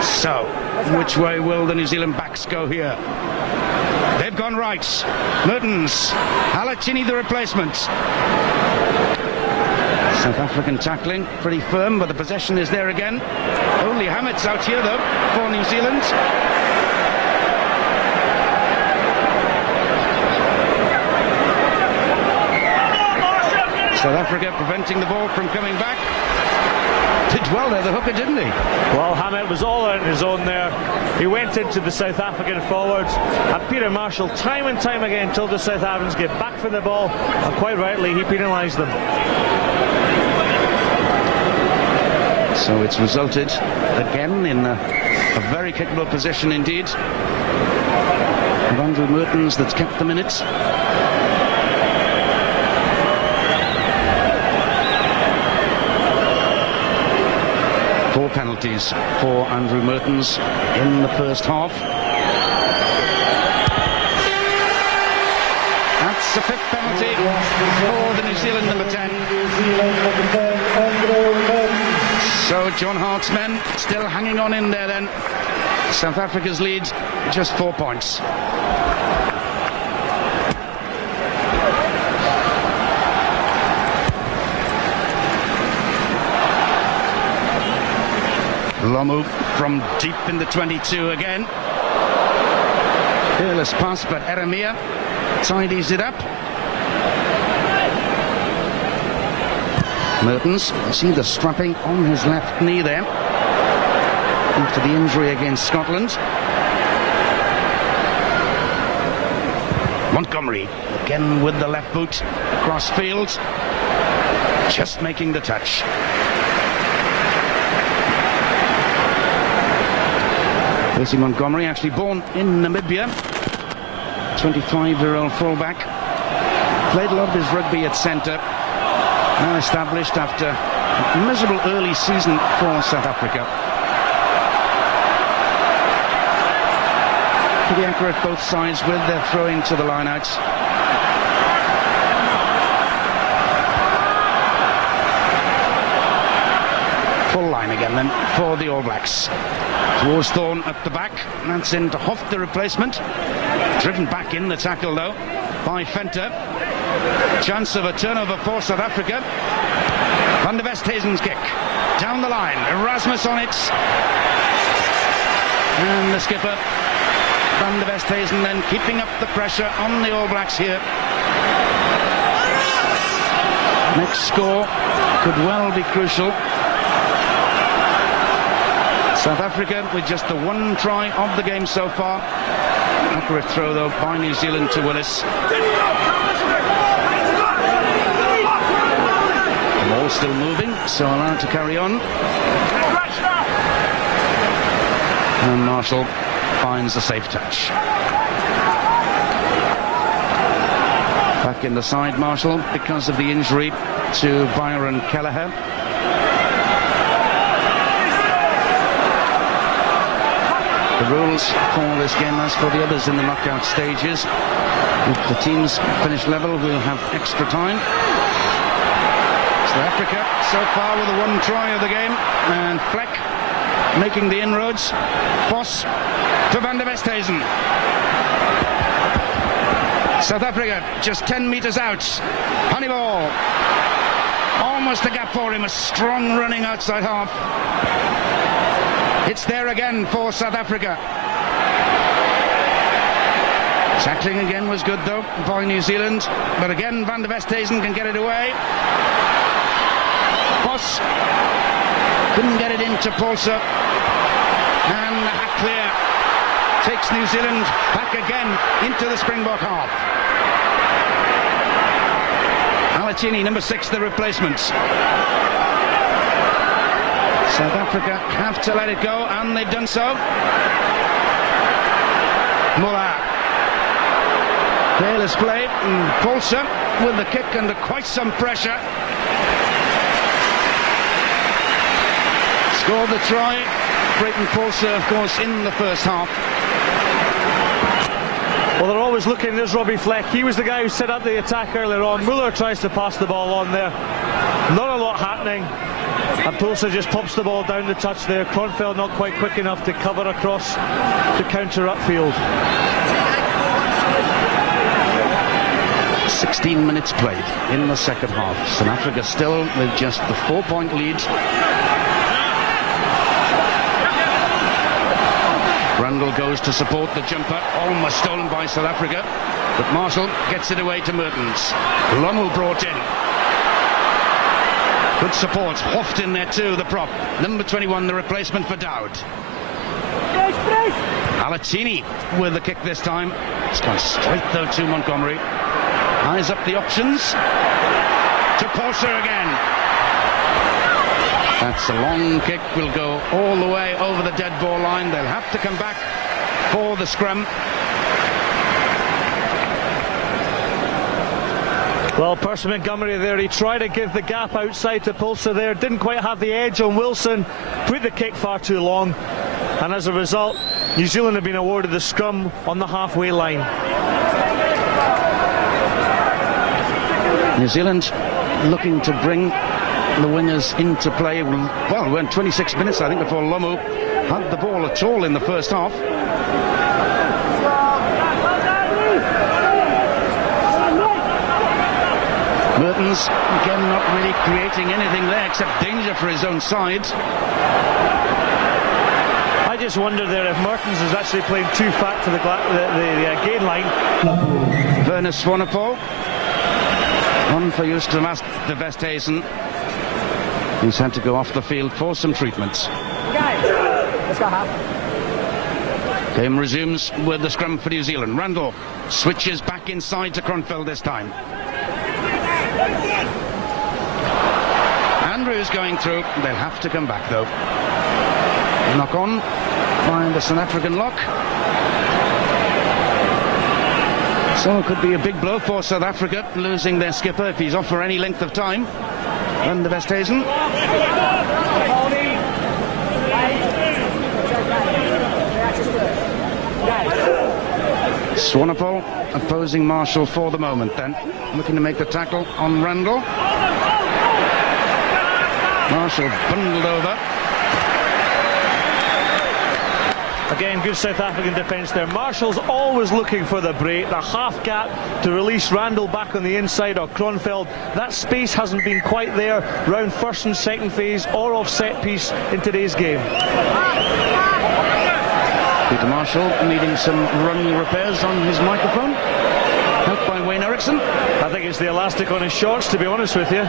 So, which way will the New Zealand backs go here? They've gone right. Mertens, Alachini the replacement. South African tackling, pretty firm, but the possession is there again. Only Hammett's out here though, for New Zealand. South Africa preventing the ball from coming back. Did well there, the hooker, didn't he? Well, Hammett was all out on his own there. He went into the South African forwards, and Peter Marshall time and time again told the South Africans to get back for the ball, and quite rightly he penalised them. So it's resulted again in a very capable position indeed of Andrew Mertens that's kept them in it. Four penalties for Andrew Mertens in the first half. That's a 5th penalty for the New Zealand number 10. So John Hart's men still hanging on in there then. South Africa's lead just 4 points. Lomu from deep in the 22 again. Fearless pass, but Eremia tidies it up. Mertens, you see the strapping on his left knee there after the injury against Scotland. Montgomery again with the left boot across field, just making the touch. Percy Montgomery, actually born in Namibia, 25-year-old fullback, played a lot of his rugby at centre, now established after a miserable early season for South Africa. Pretty accurate both sides with their throwing to the lineouts. Full line again then for the All Blacks. Towards Thorne at the back, that's into Hoff, the replacement. Driven back in the tackle though by Venter. Chance of a turnover for South Africa. Van der Westhuizen's kick down the line, Erasmus on it, and the skipper Van der Westhuizen then keeping up the pressure on the All Blacks here. Next score could well be crucial. South Africa with just the one try of the game so far. Accurate throw though by New Zealand to Willis. The ball still moving, so allowed to carry on. And Marshall finds a safe touch. Back in the side, Marshall, because of the injury to Byron Kelleher. The rules for this game, as for the others in the knockout stages, if the teams finish level, we'll have extra time. South Africa so far with the one try of the game, and Fleck making the inroads. Vos to Van der Westhuizen. South Africa just 10 metres out. Honeyball. Almost a gap for him. A strong running outside half. It's there again for South Africa. Tackling again was good though by New Zealand. But again Van der Westhuizen can get it away. Vos couldn't get it into Paulse. And clear takes New Zealand back again into the Springbok half. Alatini, number 6, the replacement. South Africa have to let it go, and they've done so. Muller. Careless play, and Paulse with the kick under quite some pressure. Scored the try. Brayton Paulse, of course, in the first half. Well, they're always looking. There's Robbie Fleck. He was the guy who set up the attack earlier on. Muller tries to pass the ball on there. Not a lot happening. And Paulse just pops the ball down the touch there. Kronfeld not quite quick enough to cover across to counter upfield. 16 minutes played in the second half. South Africa still with just the 4-point lead. Randall goes to support the jumper, almost stolen by South Africa, but Marshall gets it away to Mertens. Lommel brought in. Good support. Hoft in there too, the prop. Number 21, the replacement for Dowd. Alatini with the kick this time. It's gone straight though to Montgomery. Eyes up the options. To Paulse again. That's a long kick. Will go all the way over the dead ball line. They'll have to come back for the scrum. Well, Percy Montgomery there, he tried to give the gap outside to Paulse there, didn't quite have the edge on Wilson, put the kick far too long, and as a result, New Zealand have been awarded the scrum on the halfway line. New Zealand looking to bring the wingers into play. Well, we went 26 minutes, I think, before Lomu had the ball at all in the first half. Mertens, again, not really creating anything there except danger for his own side. I just wonder there if Mertens is actually playing too fat to the gain line. Werner Swanepoel on for Justin Van der Westhuizen. He's had to go off the field for some treatments. Let's go half. Game resumes with the scrum for New Zealand. Randall switches back inside to Kronfeld this time. Andrews going through. They'll have to come back though. Knock on by the South African lock. So it could be a big blow for South Africa, losing their skipper if he's off for any length of time. Van der Westhuizen. Swanepoel opposing Marshall for the moment then. Looking to make the tackle on Randall. Marshall bundled over. Again, good South African defence there. Marshall's always looking for the break, the half gap to release Randall back on the inside or Kronfeld. That space hasn't been quite there round first and second phase or off set piece in today's game. Peter Marshall needing some running repairs on his microphone. Helped by Wayne Eriksson? I think it's the elastic on his shorts, to be honest with you.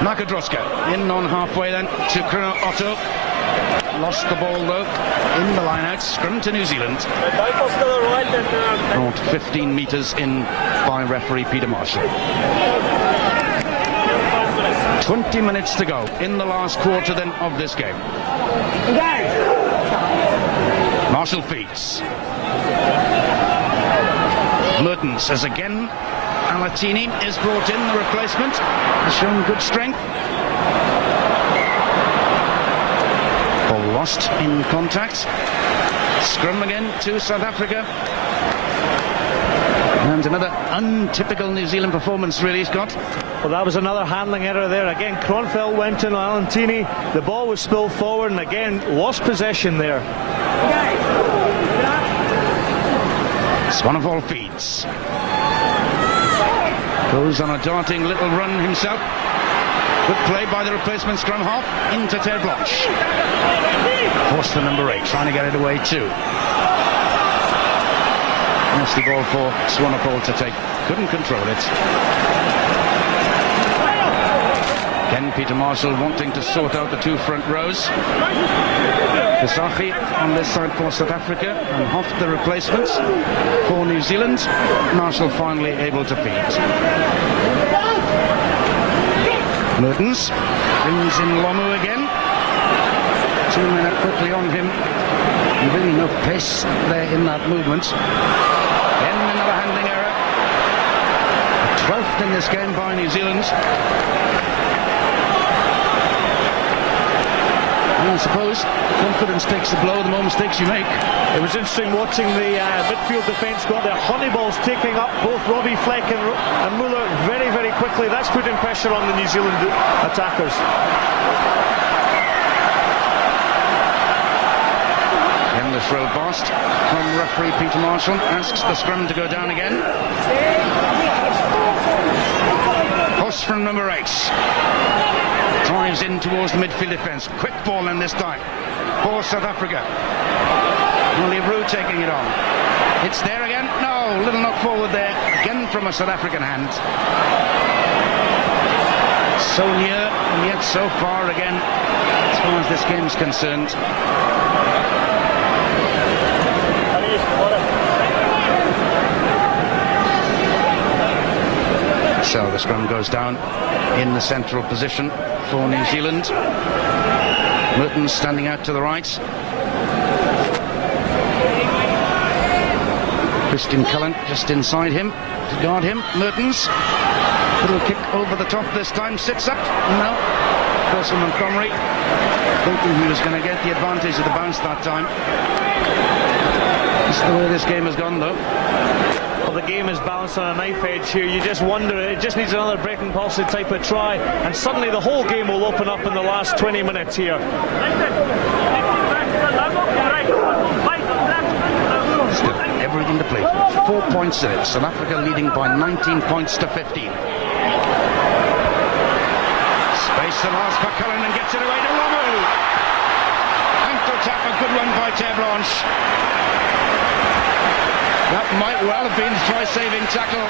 Makadroska in on halfway then to Krono Otto. Lost the ball though in the line-out. Scrum to New Zealand. Brought 15 metres in by referee Peter Marshall. 20 minutes to go in the last quarter then of this game. Marshall feeds. Mertens as again Alatini is brought in, the replacement. Has shown good strength. Ball lost in contact. Scrum again to South Africa. And another untypical New Zealand performance, really, Scott. Well, that was another handling error there. Again, Kronfeld went in on Alantini. The ball was spilled forward and again lost possession there. Swanepoel feeds. Goes on a darting little run himself. Good play by the replacement scrum half into Terre Blanche. Forced the number 8, trying to get it away too. Nasty ball for Swanepoel to take. Couldn't control it. Again, Peter Marshall wanting to sort out the two front rows. Visachi on this side for South Africa and Hoff the replacements for New Zealand. Marshall finally able to feed. Mertens brings in Lomu again. 2 men are quickly on him. And really no pace there in that movement. Again another handling error. The 12th in this game by New Zealand. I suppose confidence takes the blow the more mistakes you make. It was interesting watching the midfield defence got their honeyballs taking up both Robbie Fleck and Muller very, very quickly. That's putting pressure on the New Zealand attackers. And the throw burst from referee Peter Marshall asks the scrum to go down again. Toss from number 8. Drives in towards the midfield defence. Quick ball in this time for South Africa. Only Rue taking it on. It's there again. No, little knock forward there. Again from a South African hand. So near and yet so far again as far as this game's concerned. So the scrum goes down in the central position for New Zealand. Mertens standing out to the right. Christian Cullen just inside him to guard him. Mertens, little kick over the top this time, sits up. No, Percy Montgomery thinking he was going to get the advantage of the bounce that time. That's the way this game has gone though. Well, the game is balanced on a knife edge here. You just wonder, it just needs another breaking pulse type of try, and suddenly the whole game will open up in the last 20 minutes here. Still everything to play for. 4 points in it. South Africa leading by 19 points to 15. Space the last for Cullen and gets it away to Lomu. Ankle tap, a good one by Terre Blanche. That might well have been a try-saving tackle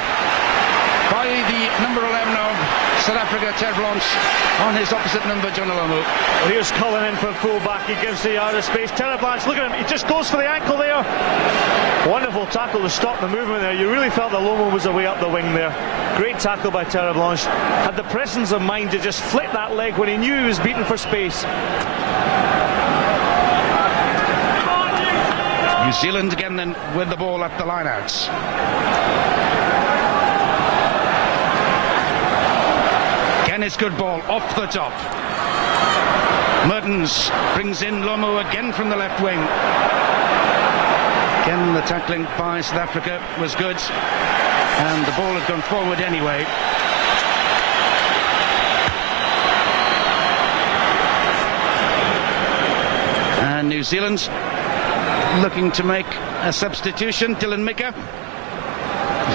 by the number 11 of South Africa, Terre Blanche, on his opposite number, John Olomu. Well, here's Cullen in for full-back. He gives the yard of space. Terre Blanche, look at him. He just goes for the ankle there. Wonderful tackle to stop the movement there. You really felt that Lomu was away up the wing there. Great tackle by Terre Blanche. Had the presence of mind to just flick that leg when he knew he was beaten for space. New Zealand again then with the ball at the lineouts. Again it's good ball off the top. Mertens brings in Lomu again from the left wing. Again the tackling by South Africa was good and the ball had gone forward anyway. And New Zealand looking to make a substitution. Dylan Mika,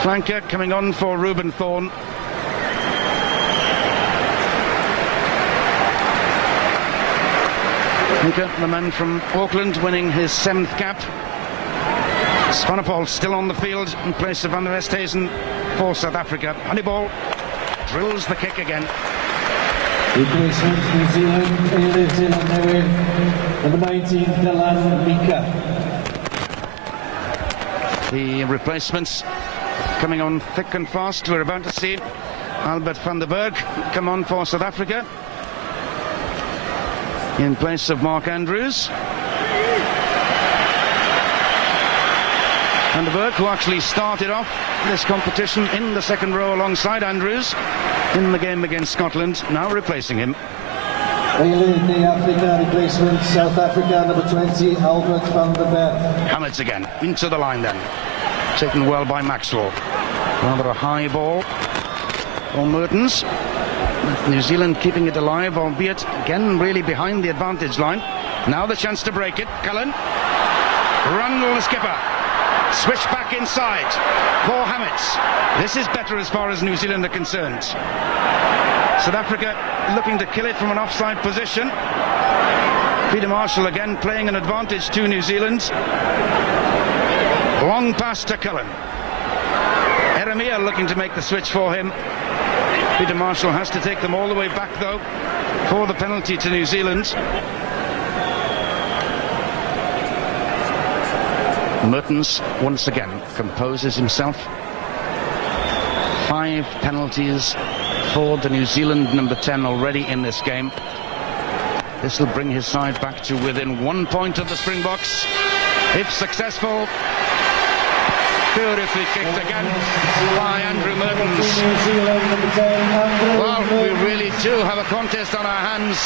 flanker, coming on for Ruben Thorne. Mika, the man from Auckland, winning his 7th cap. Spanapol still on the field in place of Van der Westhuizen for South Africa. Honeyball drills the kick again. Replacement New Zealand, New Zealand, number 19, Dylan Mika. The replacements coming on thick and fast. We're about to see Albert van der Berg come on for South Africa in place of Mark Andrews. Van der Berg, who actually started off this competition in the second row alongside Andrews in the game against Scotland, now replacing him. The Africa replacement, South Africa, number 20, Albert van der Berg. Hamets again, into the line then. Taken well by Maxwell. Rather a high ball for Mertens. New Zealand keeping it alive, albeit again really behind the advantage line. Now the chance to break it. Cullen. Rundle the skipper. Switch back inside for Hamets. This is better as far as New Zealand are concerned. South Africa looking to kill it from an offside position. Peter Marshall again playing an advantage to New Zealand. Long pass to Cullen. Eremia looking to make the switch for him. Peter Marshall has to take them all the way back though for the penalty to New Zealand. Mertens once again composes himself. 5 penalties for the New Zealand number 10 already in this game. This will bring his side back to within 1 point of the Springboks. If successful, beautifully kicked again by Andrew Mertens. Well, we really do have a contest on our hands.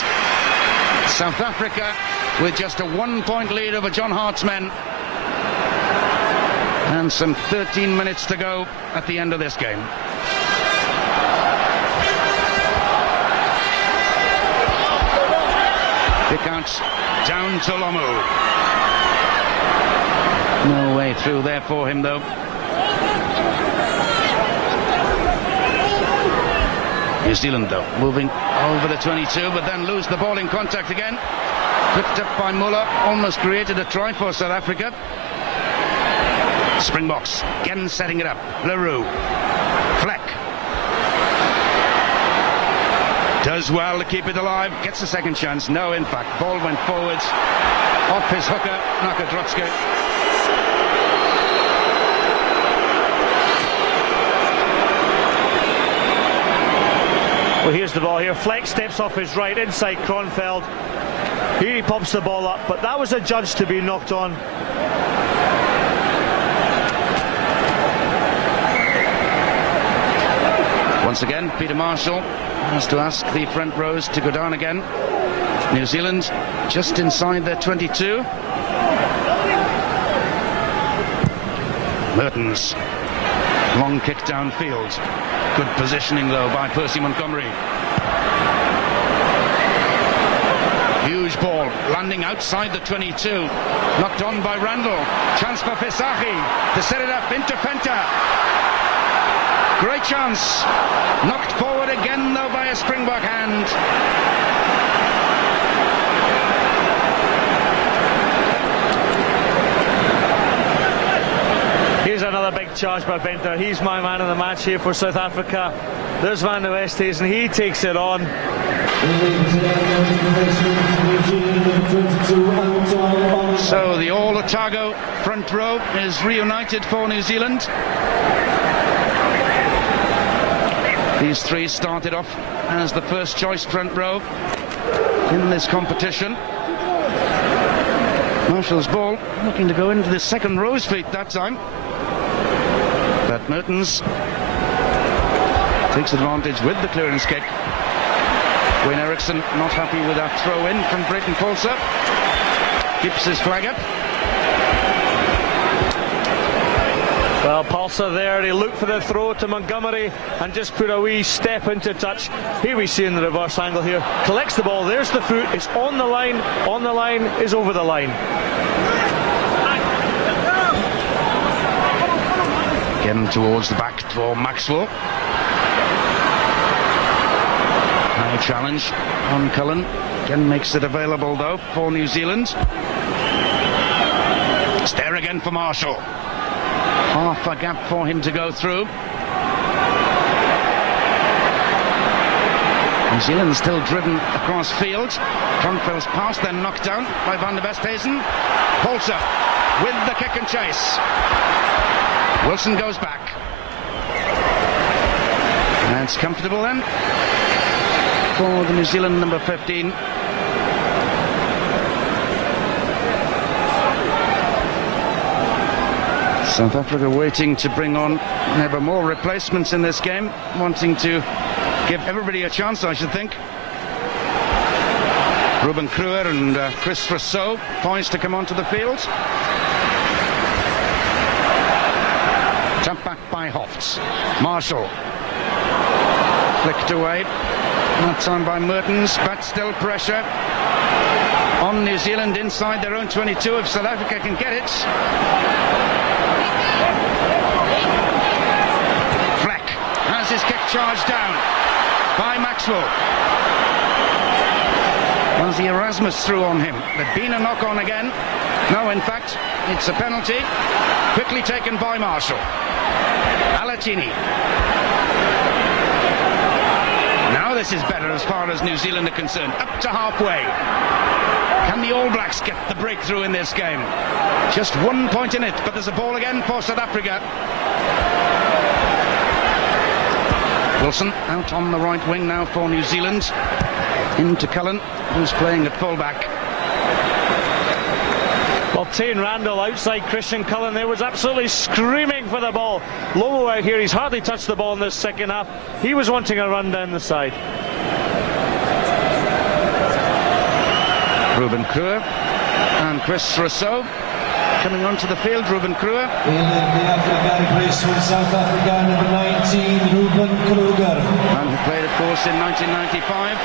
South Africa with just a 1 point lead over John Hart's men. And some 13 minutes to go at the end of this game. Kick out down to Lomu. No way through there for him though. New Zealand though moving over the 22, but then lose the ball in contact again. Picked up by Muller, almost created a try for South Africa. Springboks again setting it up. Leroux. Fleck. Does well to keep it alive. Gets a second chance. No, in fact, ball went forwards. Off his hooker, Nakadrotska. Well, here's the ball here. Fleck steps off his right inside Kronfeld. Here he pops the ball up, but that was adjudged to be knocked on. Once again, Peter Marshall has to ask the front rows to go down again. New Zealand just inside their 22. Mertens. Long kick downfield. Good positioning though by Percy Montgomery. Huge ball landing outside the 22. Knocked on by Randall. Chance for Fisachi to set it up into Fenta. Great chance. Knocked forward again though by a Springbok hand. Here's another big charge by Venter. He's my man of the match here for South Africa. There's Van der Westhuizen. He takes it on. So the All Otago front row is reunited for New Zealand. These 3 started off as the first choice front row in this competition. Marshall's ball looking to go into the second row's feet that time. But Mertens takes advantage with the clearance kick. Wayne Eriksson not happy with that throw in from Brayton Paulser. Keeps his flag up. Well, Paulser there, he looked for the throw to Montgomery and just put a wee step into touch. Here we see in the reverse angle here. Collects the ball, there's the foot, it's on the line, is over the line. Again towards the back for Maxwell. High challenge on Cullen. Again makes it available though for New Zealand. It's there again for Marshall. Half a gap for him to go through. New Zealand still driven across field. Kronfeld's pass, then knocked down by Van der Westhuizen. Polser with the kick and chase. Wilson goes back. And it's comfortable then for the New Zealand number 15. South Africa waiting to bring on ever more replacements in this game, wanting to give everybody a chance, I should think. Ruben Kruger and Chris Rousseau poised to come onto the field. Tap back by Hofts. Marshall flicked away, that time by Mertens, but still pressure on New Zealand inside their own 22 if South Africa can get it. Fleck has his kick charged down by Maxwell. Was the Erasmus through on him? There'd been a knock on again. No, in fact, it's a penalty. Quickly taken by Marshall. Alatini. Now this is better as far as New Zealand are concerned. Up to halfway. Can the All Blacks get the breakthrough in this game? Just 1 point in it, but there's a ball again for South Africa. Wilson out on the right wing now for New Zealand. Into Cullen, who's playing at fullback. Well, Tane Randall outside Christian Cullen there was absolutely screaming for the ball. Lomo out here, he's hardly touched the ball in this second half. He was wanting a run down the side. Ruben Kruger and Chris Rousseau coming onto the field. Ruben Kruger. In the Africa replacement, South Africa, number 19, Ruben Kruger. And who played, of course, in 1995.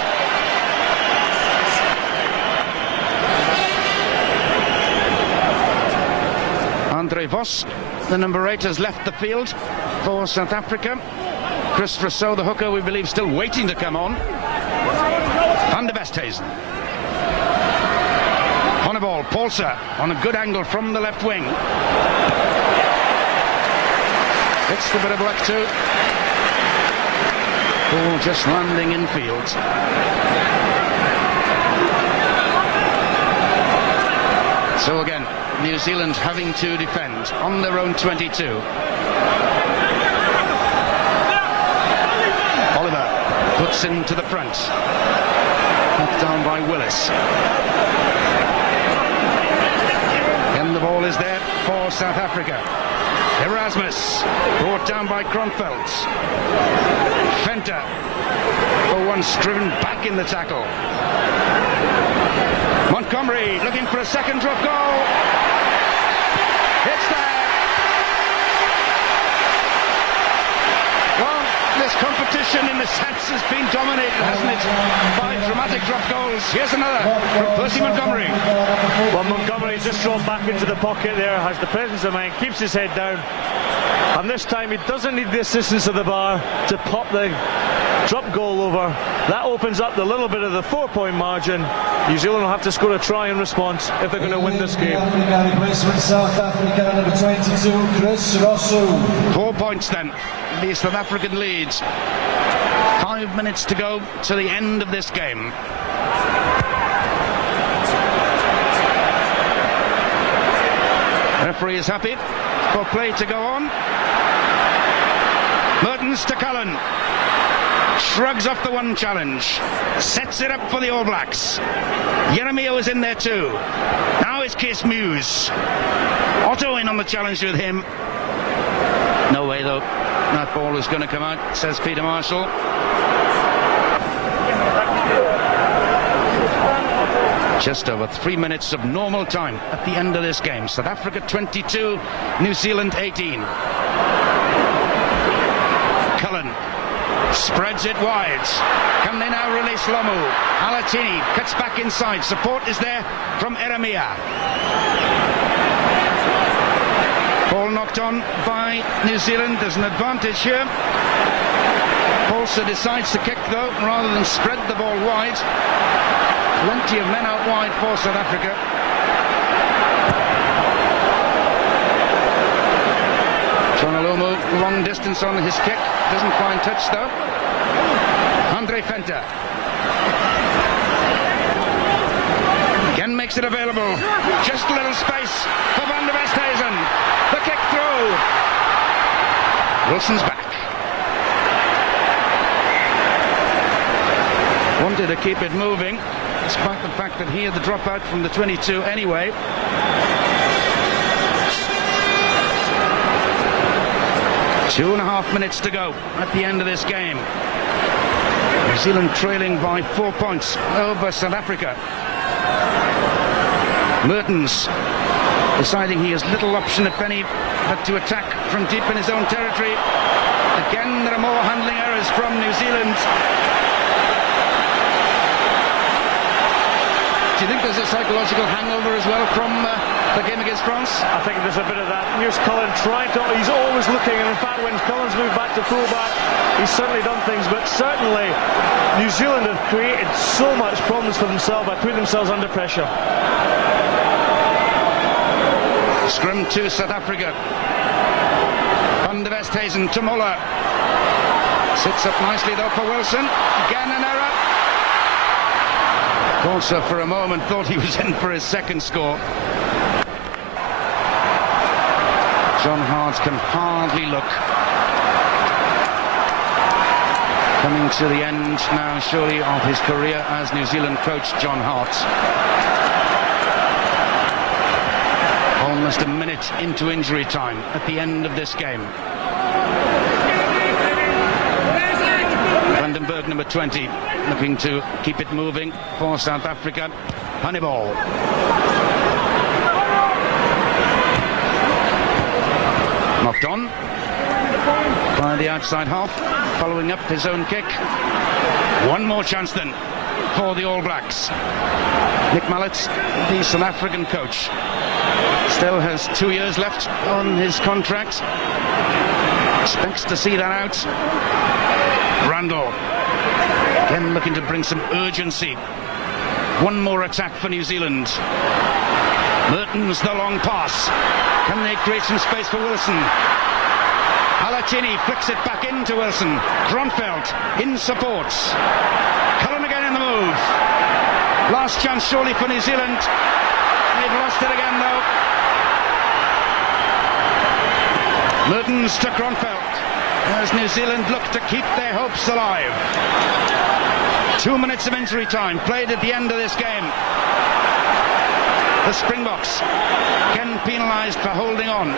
Andre Vos, the number 8, has left the field for South Africa. Chris Rousseau, the hooker, we believe still waiting to come on. Van der Westhuizen. On a ball, Polser on a good angle from the left wing. It's the bit of luck too. Ball just landing in field. So again, New Zealand having to defend on their own 22. Oliver puts him to the front. Knocked down by Willis. Then the ball is there for South Africa. Erasmus brought down by Kronfeldt. Venter for once driven back in the tackle. Montgomery looking for a second drop goal. It's there. Well, this competition in a sense has been dominated, hasn't it, by dramatic drop goals. Here's another from Percy Montgomery. Well, Montgomery just thrown back into the pocket there, has the presence of mind, keeps his head down. And this time he doesn't need the assistance of the bar to pop the drop goal over. That opens up the little bit of the 4-point margin. New Zealand will have to score a try in response if they're going to win this game. Africa replacement, South Africa, number 22, Chris Rousseau. 4 points then. The South African leads. 5 minutes to go to the end of this game. Referee is happy for play to go on. Mertens to Cullen. Shrugs off the one challenge. Sets it up for the All Blacks. Jeremia was in there too. Now it's Kees Mews. Otto in on the challenge with him. No way though. That ball is going to come out, says Peter Marshall. Just over 3 minutes of normal time at the end of this game. South Africa 22, New Zealand 18. Cullen spreads it wide. Can they now release Lomu? Alatini cuts back inside. Support is there from Jeremia. Ball knocked on by New Zealand. There's an advantage here. Polser decides to kick though, rather than spread the ball wide. Plenty of men out wide for South Africa. Chonalomo, long distance on his kick, doesn't find touch though. Andre Venter again makes it available. Just a little space for Van der Westhuizen. The kick through. Wilson's back. Wanted to keep it moving, despite the fact that he had the dropout from the 22 anyway. Two and a half minutes to go at the end of this game. New Zealand trailing by 4 points over South Africa. Mertens deciding he has little option, if any, but to attack from deep in his own territory. Again, there are more handling errors from New Zealand. Do you think there's a psychological hangover as well from the game against France? I think there's a bit of that. Here's Cullen trying to, he's always looking, and in fact when Cullen's moved back to fullback, he's certainly done things, but certainly New Zealand have created so much problems for themselves by putting themselves under pressure. Scrum to South Africa. Van der Westhuizen to Muller. Sits up nicely though for Wilson. Again an error. Also for a moment thought he was in for his second score. John Hart can hardly look. Coming to the end now surely of his career as New Zealand coach, John Hart. Almost a minute into injury time at the end of this game. Vandenberg, number 20, looking to keep it moving for South Africa. Honeyball. Knocked on by the outside half, following up his own kick. One more chance then for the All Blacks. Nick Mallet, the South African coach, still has 2 years left on his contract. Expects to see that out. Randall again looking to bring some urgency. One more attack for New Zealand. Mertens, the long pass. Can they create some space for Wilson? Alatini flicks it back into Wilson. Kronfeld in support. Cullen again in the move. Last chance surely for New Zealand. They've lost it again though. Mertens to Kronfeld as New Zealand look to keep their hopes alive. 2 minutes of injury time played at the end of this game. The Springboks again penalised for holding on.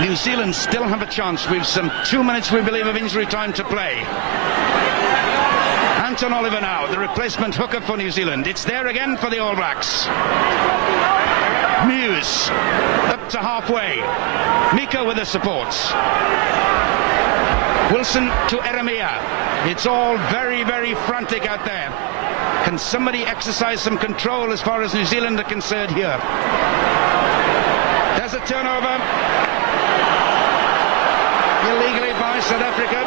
New Zealand still have a chance with some 2 minutes, we believe, of injury time to play. Anton Oliver now, the replacement hooker for New Zealand. It's there again for the All Blacks. Muse up to halfway. Mika with the supports. Wilson to Eremia. It's all very, very frantic out there. Can somebody exercise some control as far as New Zealand are concerned here? There's a turnover. Illegally by South Africa.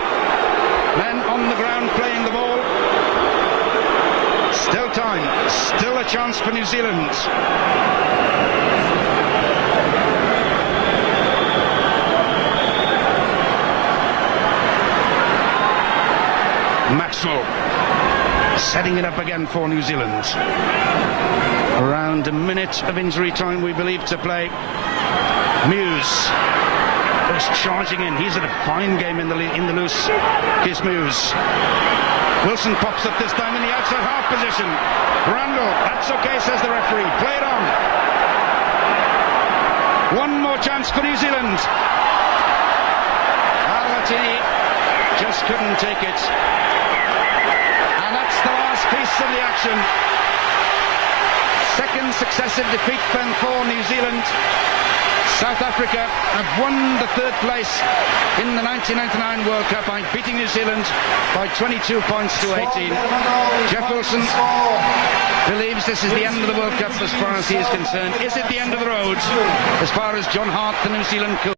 Men on the ground playing the ball. Still time. Still a chance for New Zealand. Maxwell setting it up again for New Zealand. Around a minute of injury time, we believe, to play. Muse goes charging in. He's had a fine game in the loose. Here's Muse. Wilson pops up this time in the outside half position. Randall, that's okay, says the referee. Play it on. One more chance for New Zealand. Alatini just couldn't take it. The last piece of the action. Second successive defeat then for New Zealand. South Africa have won the third place in the 1999 World Cup by beating New Zealand by 22 points to 18. Jeff Wilson believes this is the end of the World Cup as far as he is concerned. Is it the end of the road as far as John Hart, the New Zealand coach?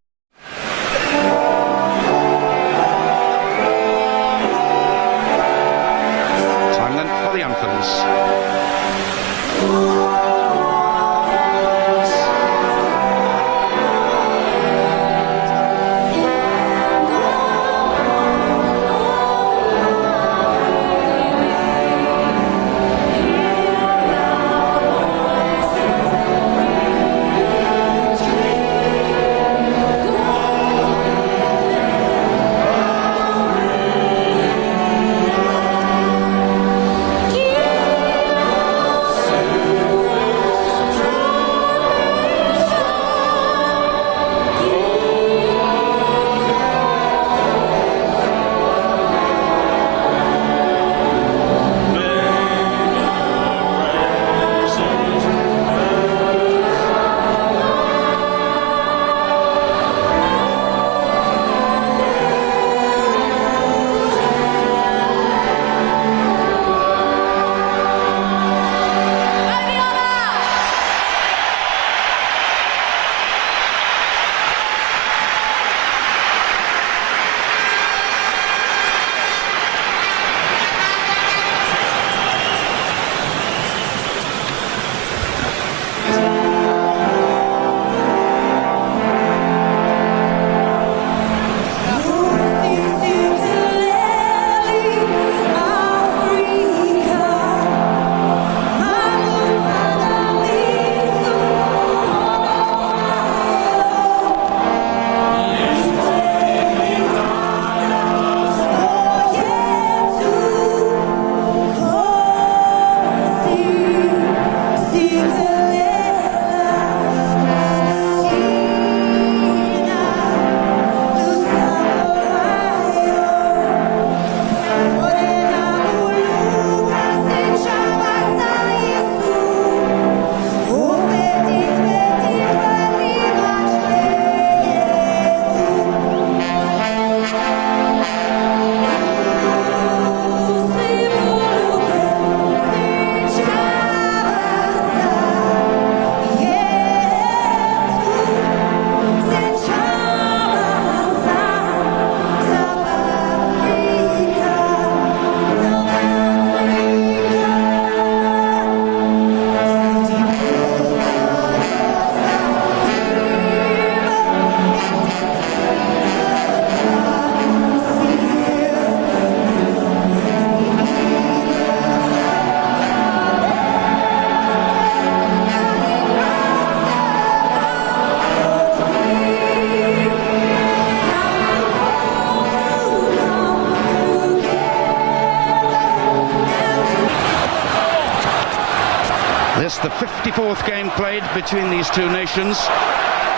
This the 54th game played between these two nations.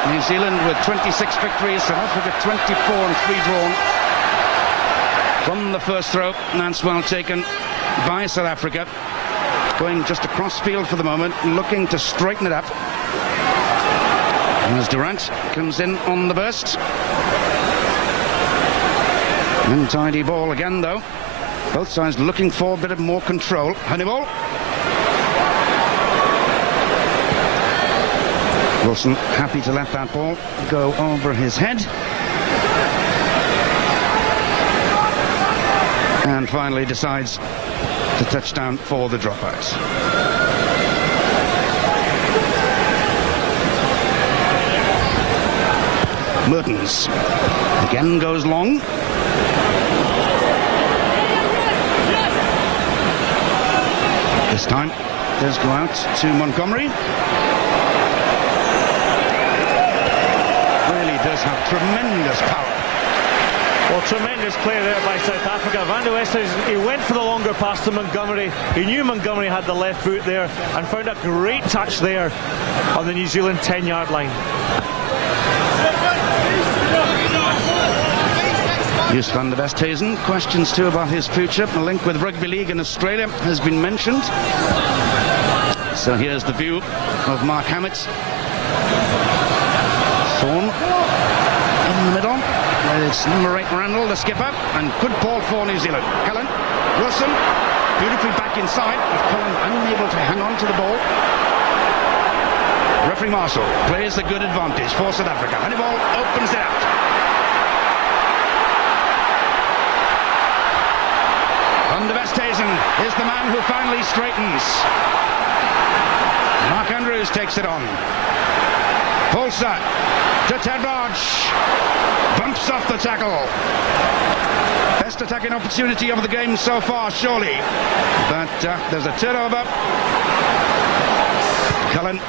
New Zealand with 26 victories, South Africa 24 and 3 drawn. From the first throw, that's well taken by South Africa. Going just across field for the moment, looking to straighten it up. As Durant comes in on the burst. Untidy ball again though. Both sides looking for a bit of more control. Honeyball. Wilson happy to let that ball go over his head. And finally decides to touch down for the dropout. Mertens again goes long. This time does go out to Montgomery. Really does have tremendous power. Well, tremendous play there by South Africa. Van der Westhuizen, he went for the longer pass to Montgomery. He knew Montgomery had the left boot there and found a great touch there on the New Zealand 10-yard line. Joos van der Westhuizen, questions too about his future. The link with Rugby League in Australia has been mentioned. So here's the view of Mark Hammett. Thorne in the middle. It's number 8 Randall, the skipper, and good ball for New Zealand. Cullen, Wilson, beautifully back inside, with Cullen unable to hang on to the ball. Referee Marshall plays a good advantage for South Africa. Honeyball opens it out. Van der Westhuizen is the man who finally straightens. Mark Andrews takes it on. Polster to Ted Barge. Bumps off the tackle. Best attacking opportunity of the game so far, surely. But there's a turnover. Cullen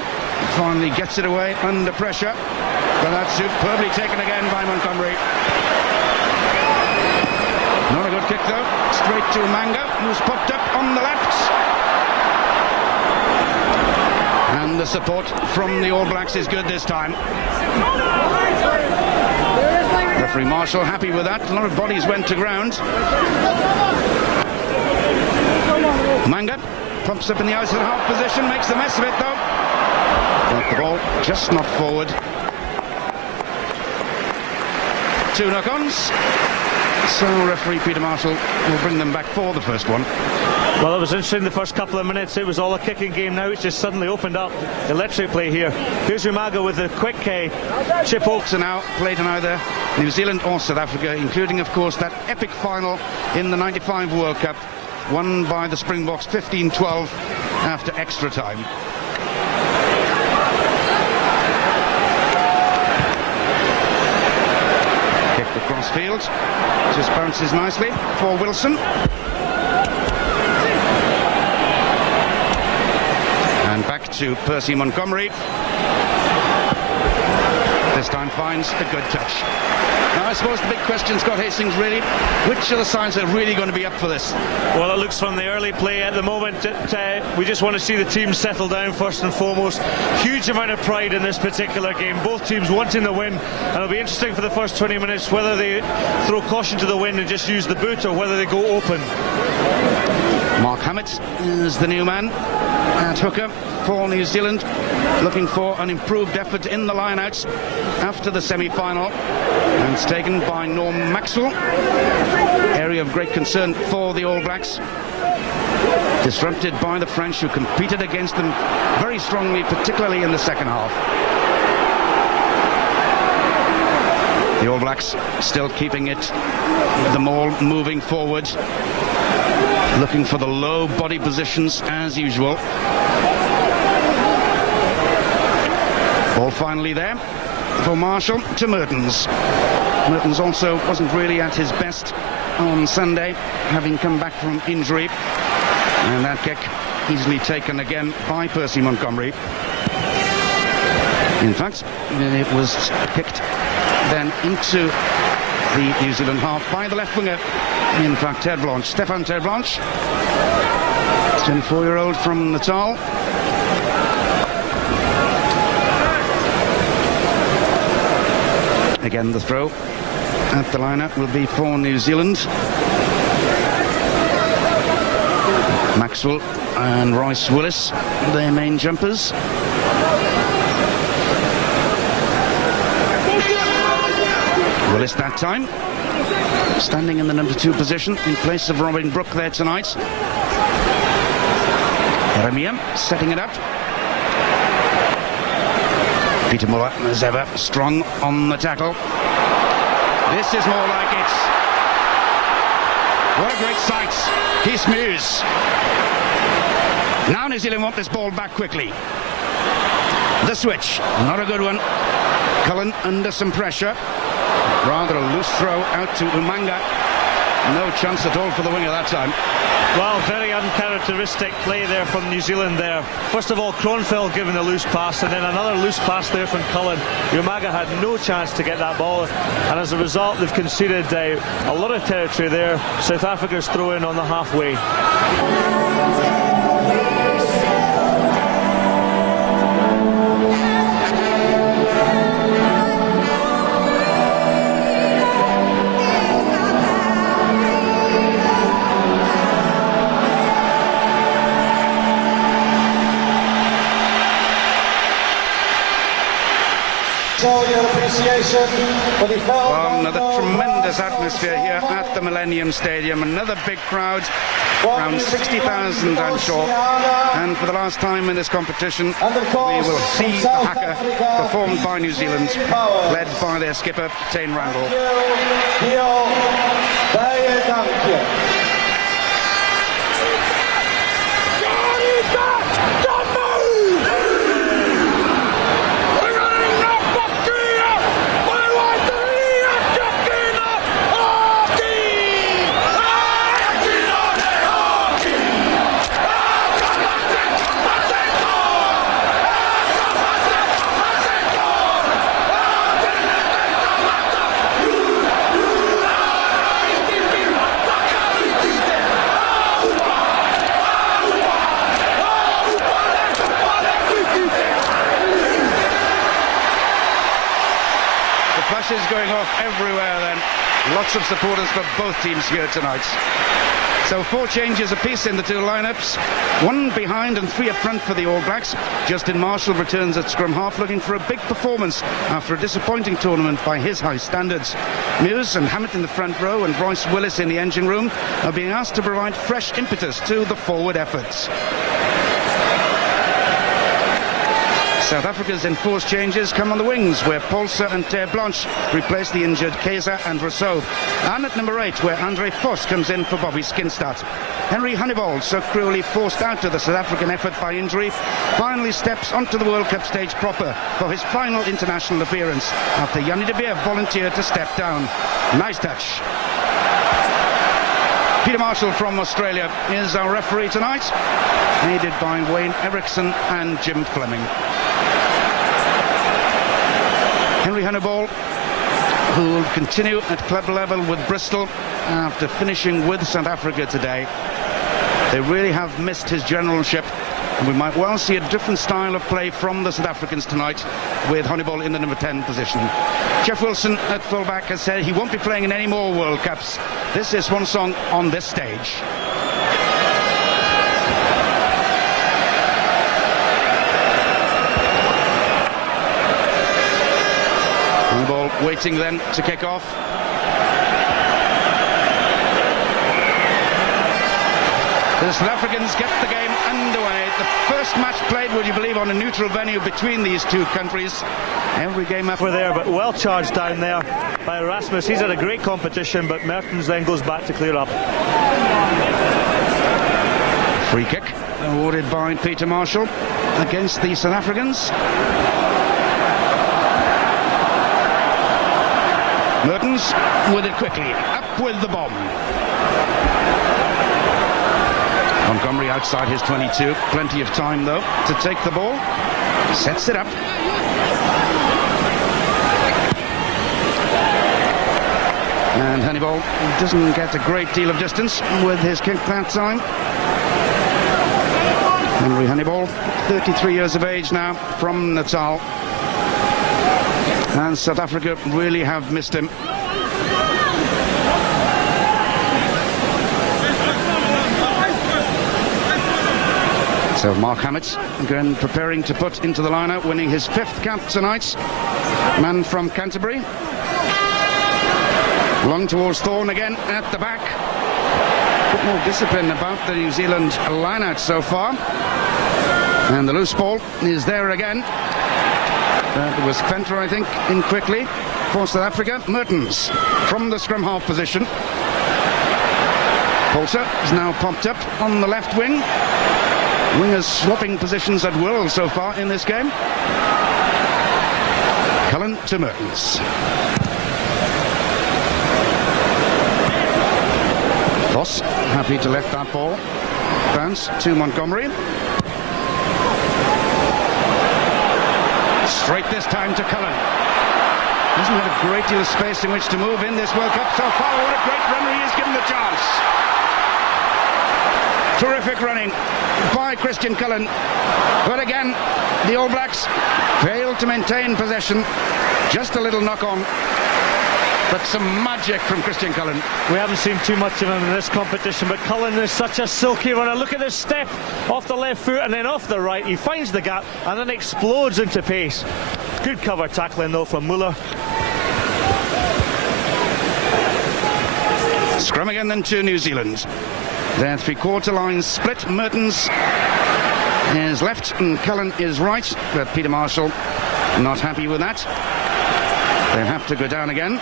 finally gets it away under pressure. But that's superbly taken again by Montgomery. Not a good kick though. Straight to Manga, who's popped up on the left. And the support from the All Blacks is good this time. Referee Marshall happy with that. A lot of bodies went to ground. Manga pumps up in the outside half position, makes the mess of it though. But the ball just not forward. 2 knock-ons. So referee Peter Marshall will bring them back for the first one. Well, it was interesting the first couple of minutes. It was all a kicking game. Now it's just suddenly opened up. Electric play here. Here's Umaga with the quick chip Oaks are now played in either New Zealand or South Africa, including, of course, that epic final in the 95 World Cup, won by the Springboks 15-12 after extra time. Kicked across field. Just bounces nicely for Wilson. And back to Percy Montgomery. This time finds a good touch. Now I suppose the big question, Scott Hastings, really, which of the sides are really going to be up for this? Well, it looks from the early play at the moment that we just want to see the team settle down first and foremost. Huge amount of pride in this particular game. Both teams wanting the win, and it'll be interesting for the first 20 minutes whether they throw caution to the wind and just use the boot or whether they go open. Mark Hammett is the new man at hooker for New Zealand, looking for an improved effort in the lineouts after the semi-final. And it's taken by Norm Maxwell. Area of great concern for the All Blacks. Disrupted by the French, who competed against them very strongly, particularly in the second half. The All Blacks still keeping it, the maul moving forward, looking for the low body positions as usual. Ball finally there for Marshall to Mertens. Mertens also wasn't really at his best on Sunday, having come back from injury. And that kick easily taken again by Percy Montgomery. In fact, it was kicked then into the New Zealand half by the left winger. In fact, Stefan Ter Blanche, 24-year-old from Natal. Again, the throw at the lineup will be for New Zealand. Maxwell and Royce Willis, their main jumpers. Willis that time, standing in the number 2 position in place of Robin Brooke there tonight. Jeremiah setting it up. Peter Muller, as ever, strong on the tackle. This is more like it. What a great sight. Keith Mews. Now New Zealand want this ball back quickly. The switch, not a good one. Cullen under some pressure. Rather a loose throw out to Umanga. No chance at all for the winger that time. Well, very uncharacteristic play there from New Zealand there. First of all, Kronfeld giving a loose pass, and then another loose pass there from Cullen. Umaga had no chance to get that ball, and as a result, they've conceded a lot of territory there. South Africa's throw in on the halfway. Well, another tremendous atmosphere here at the Millennium Stadium. Another big crowd, around 60,000 I'm sure. And for the last time in this competition, we will see the haka performed by New Zealand, led by their skipper, Tane Randall. Flashes going off everywhere then. Lots of supporters for both teams here tonight. So 4 changes apiece in the 2 lineups. 1 behind and 3 up front for the All Blacks. Justin Marshall returns at scrum half, looking for a big performance after a disappointing tournament by his high standards. Mews and Hammett in the front row and Royce Willis in the engine room are being asked to provide fresh impetus to the forward efforts. South Africa's enforced changes come on the wings, where Paulse and Ter Blanche replace the injured Kaiser and Rousseau. And at number 8, where Andre Vos comes in for Bobby Skinstad. Henry Honeyball, so cruelly forced out of the South African effort by injury, finally steps onto the World Cup stage proper for his final international appearance, after Yanni de Beer volunteered to step down. Nice touch. Peter Marshall from Australia is our referee tonight, aided by Wayne Eriksson and Jim Fleming. Henry Honeyball, who will continue at club level with Bristol after finishing with South Africa today. They really have missed his generalship, and we might well see a different style of play from the South Africans tonight, with Honeyball in the number 10 position. Jeff Wilson at fullback has said he won't be playing in any more World Cups. This is one song on this stage. Honeyball waiting then to kick off. The South Africans get the game underway. The first match played, would you believe, on a neutral venue between these 2 countries. Every game up. We're there, but well charged down there by Erasmus. He's had a great competition, but Mertens then goes back to clear up. Free kick awarded by Peter Marshall against the South Africans. Mertens with it quickly, up with the bomb. Montgomery outside his 22, plenty of time though to take the ball, sets it up. And Honeyball doesn't get a great deal of distance with his kick that time. Henry Honeyball, 33 years of age now, from Natal. And South Africa really have missed him. So Mark Hammett again preparing to put into the lineup, winning his 5th cap tonight. Man from Canterbury. Long towards Thorne again at the back. A bit more discipline about the New Zealand line-out so far. And the loose ball is there again. That was Fenter, I think, in quickly for South Africa. Mertens from the scrum half position. Poulter is now popped up on the left wing. Wingers swapping positions at will so far in this game. Cullen to Mertens. Voss happy to let that ball bounce to Montgomery. Straight this time to Cullen. Doesn't have a great deal of space in which to move in this World Cup so far. What a great runner he is given the chance. Terrific running by Christian Cullen. But again, the All Blacks failed to maintain possession. Just a little knock on. But some magic from Christian Cullen. We haven't seen too much of him in this competition, but Cullen is such a silky runner. Look at this step off the left foot and then off the right. He finds the gap and then explodes into pace. Good cover tackling though from Muller. Scrum again then to New Zealand. Their 3/4 line split. Mertens is left and Cullen is right, but Peter Marshall not happy with that. They have to go down again.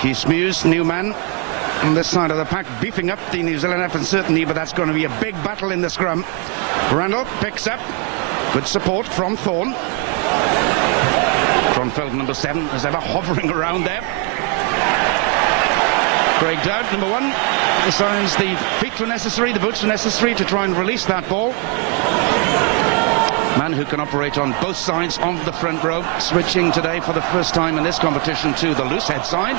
Keith Muse, new man on this side of the pack, beefing up the New Zealand effort certainly, but that's going to be a big battle in the scrum. Randall picks up. Good support from Thorne. Kronfeld, number 7, as ever, hovering around there. Craig Dowd, number 1, decides the feet were necessary, the boots were necessary to try and release that ball. Man who can operate on both sides of the front row, switching today for the first time in this competition to the loose head side.